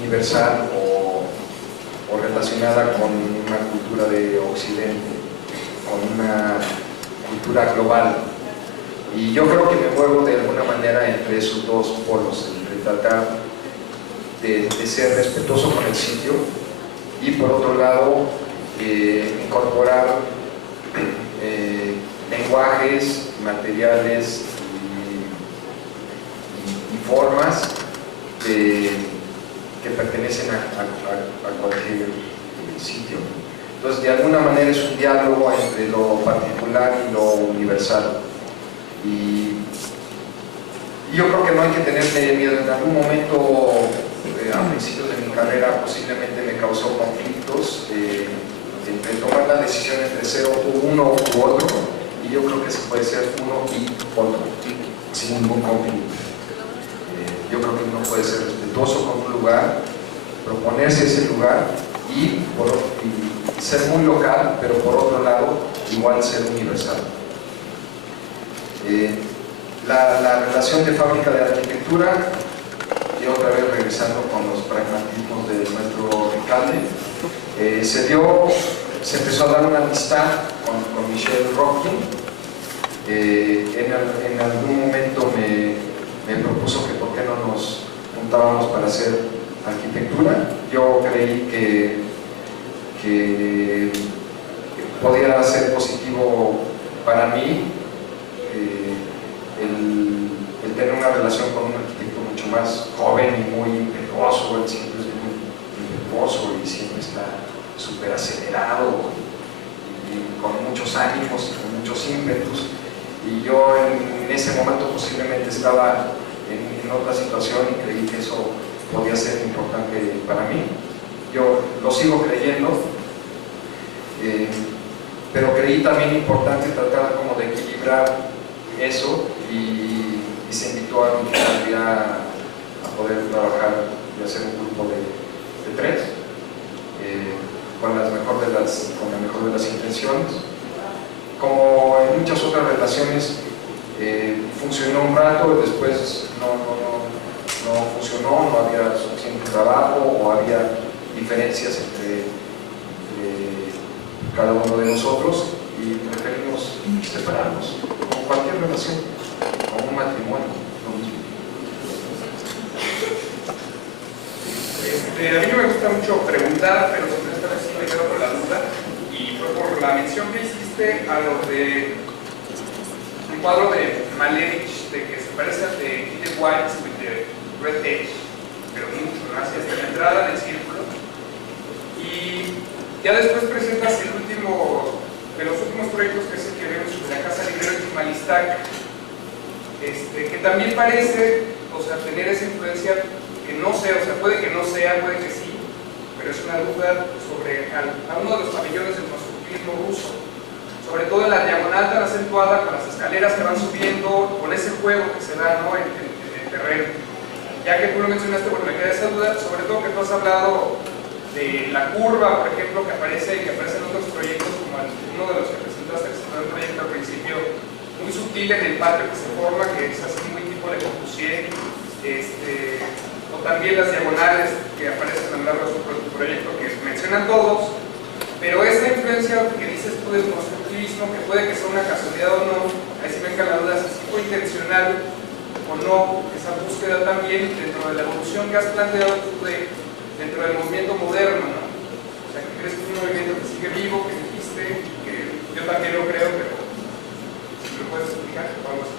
universal o relacionada con una cultura de Occidente, con una cultura global. Y yo creo que me muevo de alguna manera entre esos dos polos, entre tratar de ser respetuoso con el sitio y por otro lado incorporar lenguajes, materiales y formas que pertenecen a cualquier sitio. Entonces, de alguna manera es un diálogo entre lo particular y lo universal. Y yo creo que no hay que tenerle miedo. En algún momento, a principios de mi carrera, posiblemente me causó conflictos entre tomar la decisión entre ser uno u otro, y yo creo que se puede ser uno y otro, sin ningún conflicto. Yo creo que uno puede ser respetuoso con un lugar, proponerse ese lugar y ser muy local, pero por otro lado, igual ser universal. La relación de fábrica de arquitectura, y otra vez regresando con los pragmatismos de nuestro alcalde, se empezó a dar una amistad con Michel Rocking. En algún momento me propuso que por qué no nos juntábamos para hacer arquitectura. Yo creí que podía ser positivo para mí el tener una relación con un arquitecto mucho más joven y muy impetuoso. Él siempre es muy impetuoso y siempre está súper acelerado y con muchos ánimos y con muchos ímpetus, y yo en ese momento posiblemente estaba en otra situación y creí que eso podía ser importante para mí. Yo lo sigo creyendo, pero creí también importante tratar como de equilibrar eso, y se invitó a mi familia a poder trabajar y hacer un grupo de 3 con la mejor de las intenciones. Como en muchas otras relaciones, funcionó un rato y después no funcionó, no había suficiente trabajo o había diferencias entre cada uno de nosotros y preferimos separarnos, como cualquier relación, como un matrimonio, lo mismo. A mí no me gusta mucho preguntar, pero esta vez sí me quedo con la duda, y fue por la mención que hiciste a lo de un cuadro de Malevich, de que se parece al de The White with the Red Edge, pero mucho, ¿no? Hacia hasta la entrada del círculo. Y ya después presentas el último de los últimos proyectos, que es el que vemos sobre la Casa Librero de Timalistac, que también parece, o sea, tener esa influencia que no sé, o sea, puede que no sea, puede que sí, pero es una duda sobre a uno de los pabellones del constructivismo ruso, sobre todo en la diagonal tan acentuada, con las escaleras que van subiendo, con ese juego que se da, ¿no?, en el terreno. Ya que tú lo mencionaste, bueno, me queda esa duda, sobre todo que tú has hablado de la curva, por ejemplo, que aparece en otros proyectos, como uno de los que presentaste, que se fue el proyecto al principio, muy sutil en el patio que se forma, que es así muy tipo Le Corbusier, o también las diagonales que aparecen a lo largo de su proyecto, que mencionan todos, pero esa influencia que dices tú del constructivismo, que puede que sea una casualidad o no, ahí sí me entra la duda si fue intencional o no, esa búsqueda también dentro de la evolución que has planteado tú dentro del movimiento moderno, ¿no? O sea, que crees que es un movimiento que sigue vivo, que dijiste, que yo también lo creo, pero si me puedes explicar, vamos.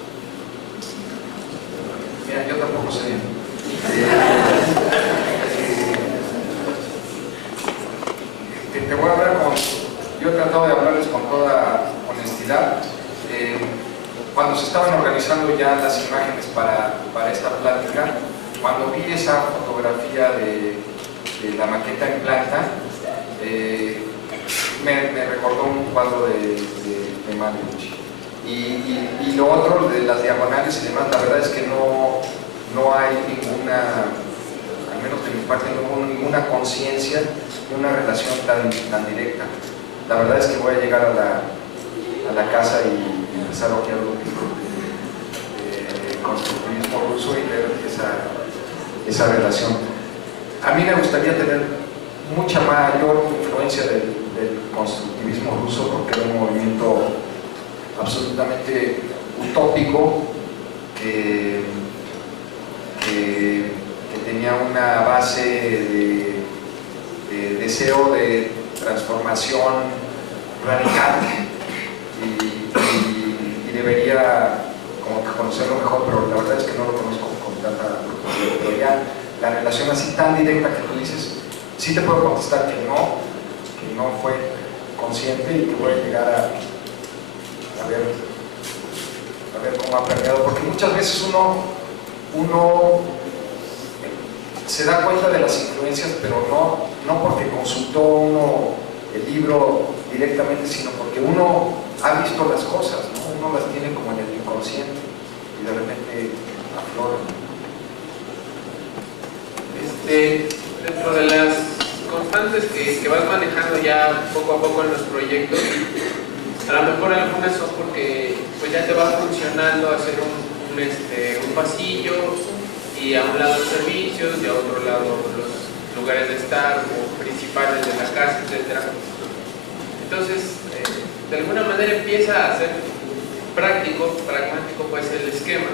Mira, yo tampoco sé bien. Te voy a hablar yo he tratado de hablarles con toda honestidad. Cuando se estaban organizando ya las imágenes para esta plática, cuando vi esa fotografía de la maqueta en planta, me recordó un cuadro de Malevich. Y lo otro, de las diagonales y demás, la verdad es que no hay ninguna, al menos de mi parte, no hubo ninguna conciencia de una relación tan directa. La verdad es que voy a llegar a la casa y empezar a ojear lo que es constructivismo ruso y ver esa relación. A mí me gustaría tener mucha mayor influencia del constructivismo ruso, porque era un movimiento absolutamente utópico que tenía una base de deseo de transformación radical y debería como que conocerlo mejor, pero la verdad es que no lo conozco con tanta profundidad. Pero ya la relación así tan directa que tú dices, sí te puedo contestar que no fue consciente y que voy a llegar a ver cómo ha permeado, porque muchas veces uno se da cuenta de las influencias, pero no porque consultó uno el libro directamente, sino porque uno ha visto las cosas, ¿no? Uno las tiene como en el inconsciente y de repente afloran. Dentro de las constantes que vas manejando ya poco a poco en los proyectos, a lo mejor algunas son porque pues ya te va funcionando hacer un pasillo y a un lado los servicios y a otro lado los lugares de estar o principales de la casa, etc. Entonces, de alguna manera empieza a ser práctico, pragmático pues el esquema.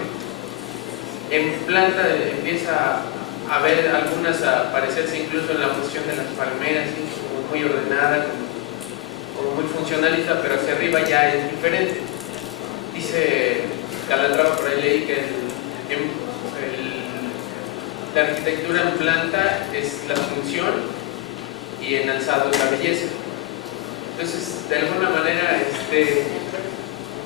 En planta empieza a ver algunas a parecerse incluso en la posición de las palmeras, ¿sí? Como muy ordenada, como muy funcionalista, pero hacia arriba ya es diferente. Dice Calatrava, por ahí leí que la arquitectura en planta es la función y en alzado es la belleza. Entonces, de alguna manera,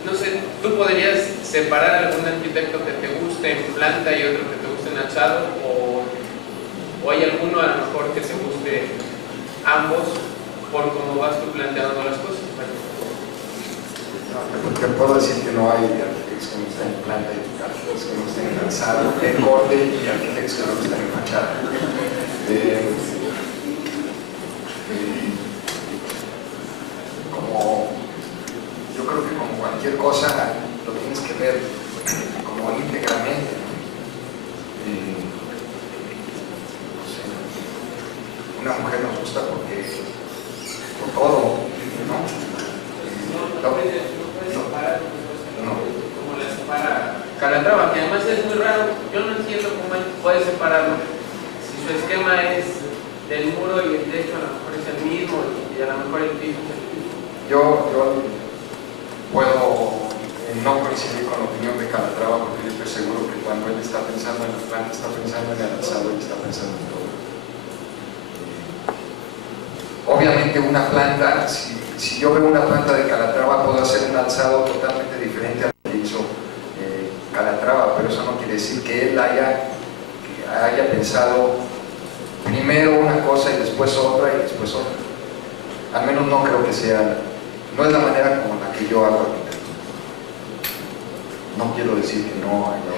no sé, tú podrías separar algún arquitecto que te guste en planta y otro que te guste en alzado, o hay alguno a lo mejor que se guste ambos por cómo vas tú planteando las cosas. Te puedo decir que no hay arquitectos que no estén en planta y arquitectos que no estén en alzado, en corte y arquitectos que no estén en fachada. Yo creo que como cualquier cosa lo tienes que ver como íntegramente, ¿no? No sé, una mujer nos gusta porque por todo, ¿no? Como la separa Calatrava, que además es muy raro. Yo no entiendo cómo él puede separarlo. Si su esquema es del muro y el techo, a lo mejor es el mismo y a lo mejor el piso es el mismo. Yo puedo no coincidir con la opinión de Calatrava, porque yo estoy seguro que cuando él está pensando en la planta, está pensando en el alzado y está pensando en todo. Obviamente una planta, si yo veo una planta de Calatrava, puedo hacer un alzado totalmente diferente a lo que hizo Calatrava, pero eso no quiere decir que él haya pensado primero una cosa y después otra y después otra. Al menos no creo que sea, no es la manera como la que yo hago arquitectura. No quiero decir que no haya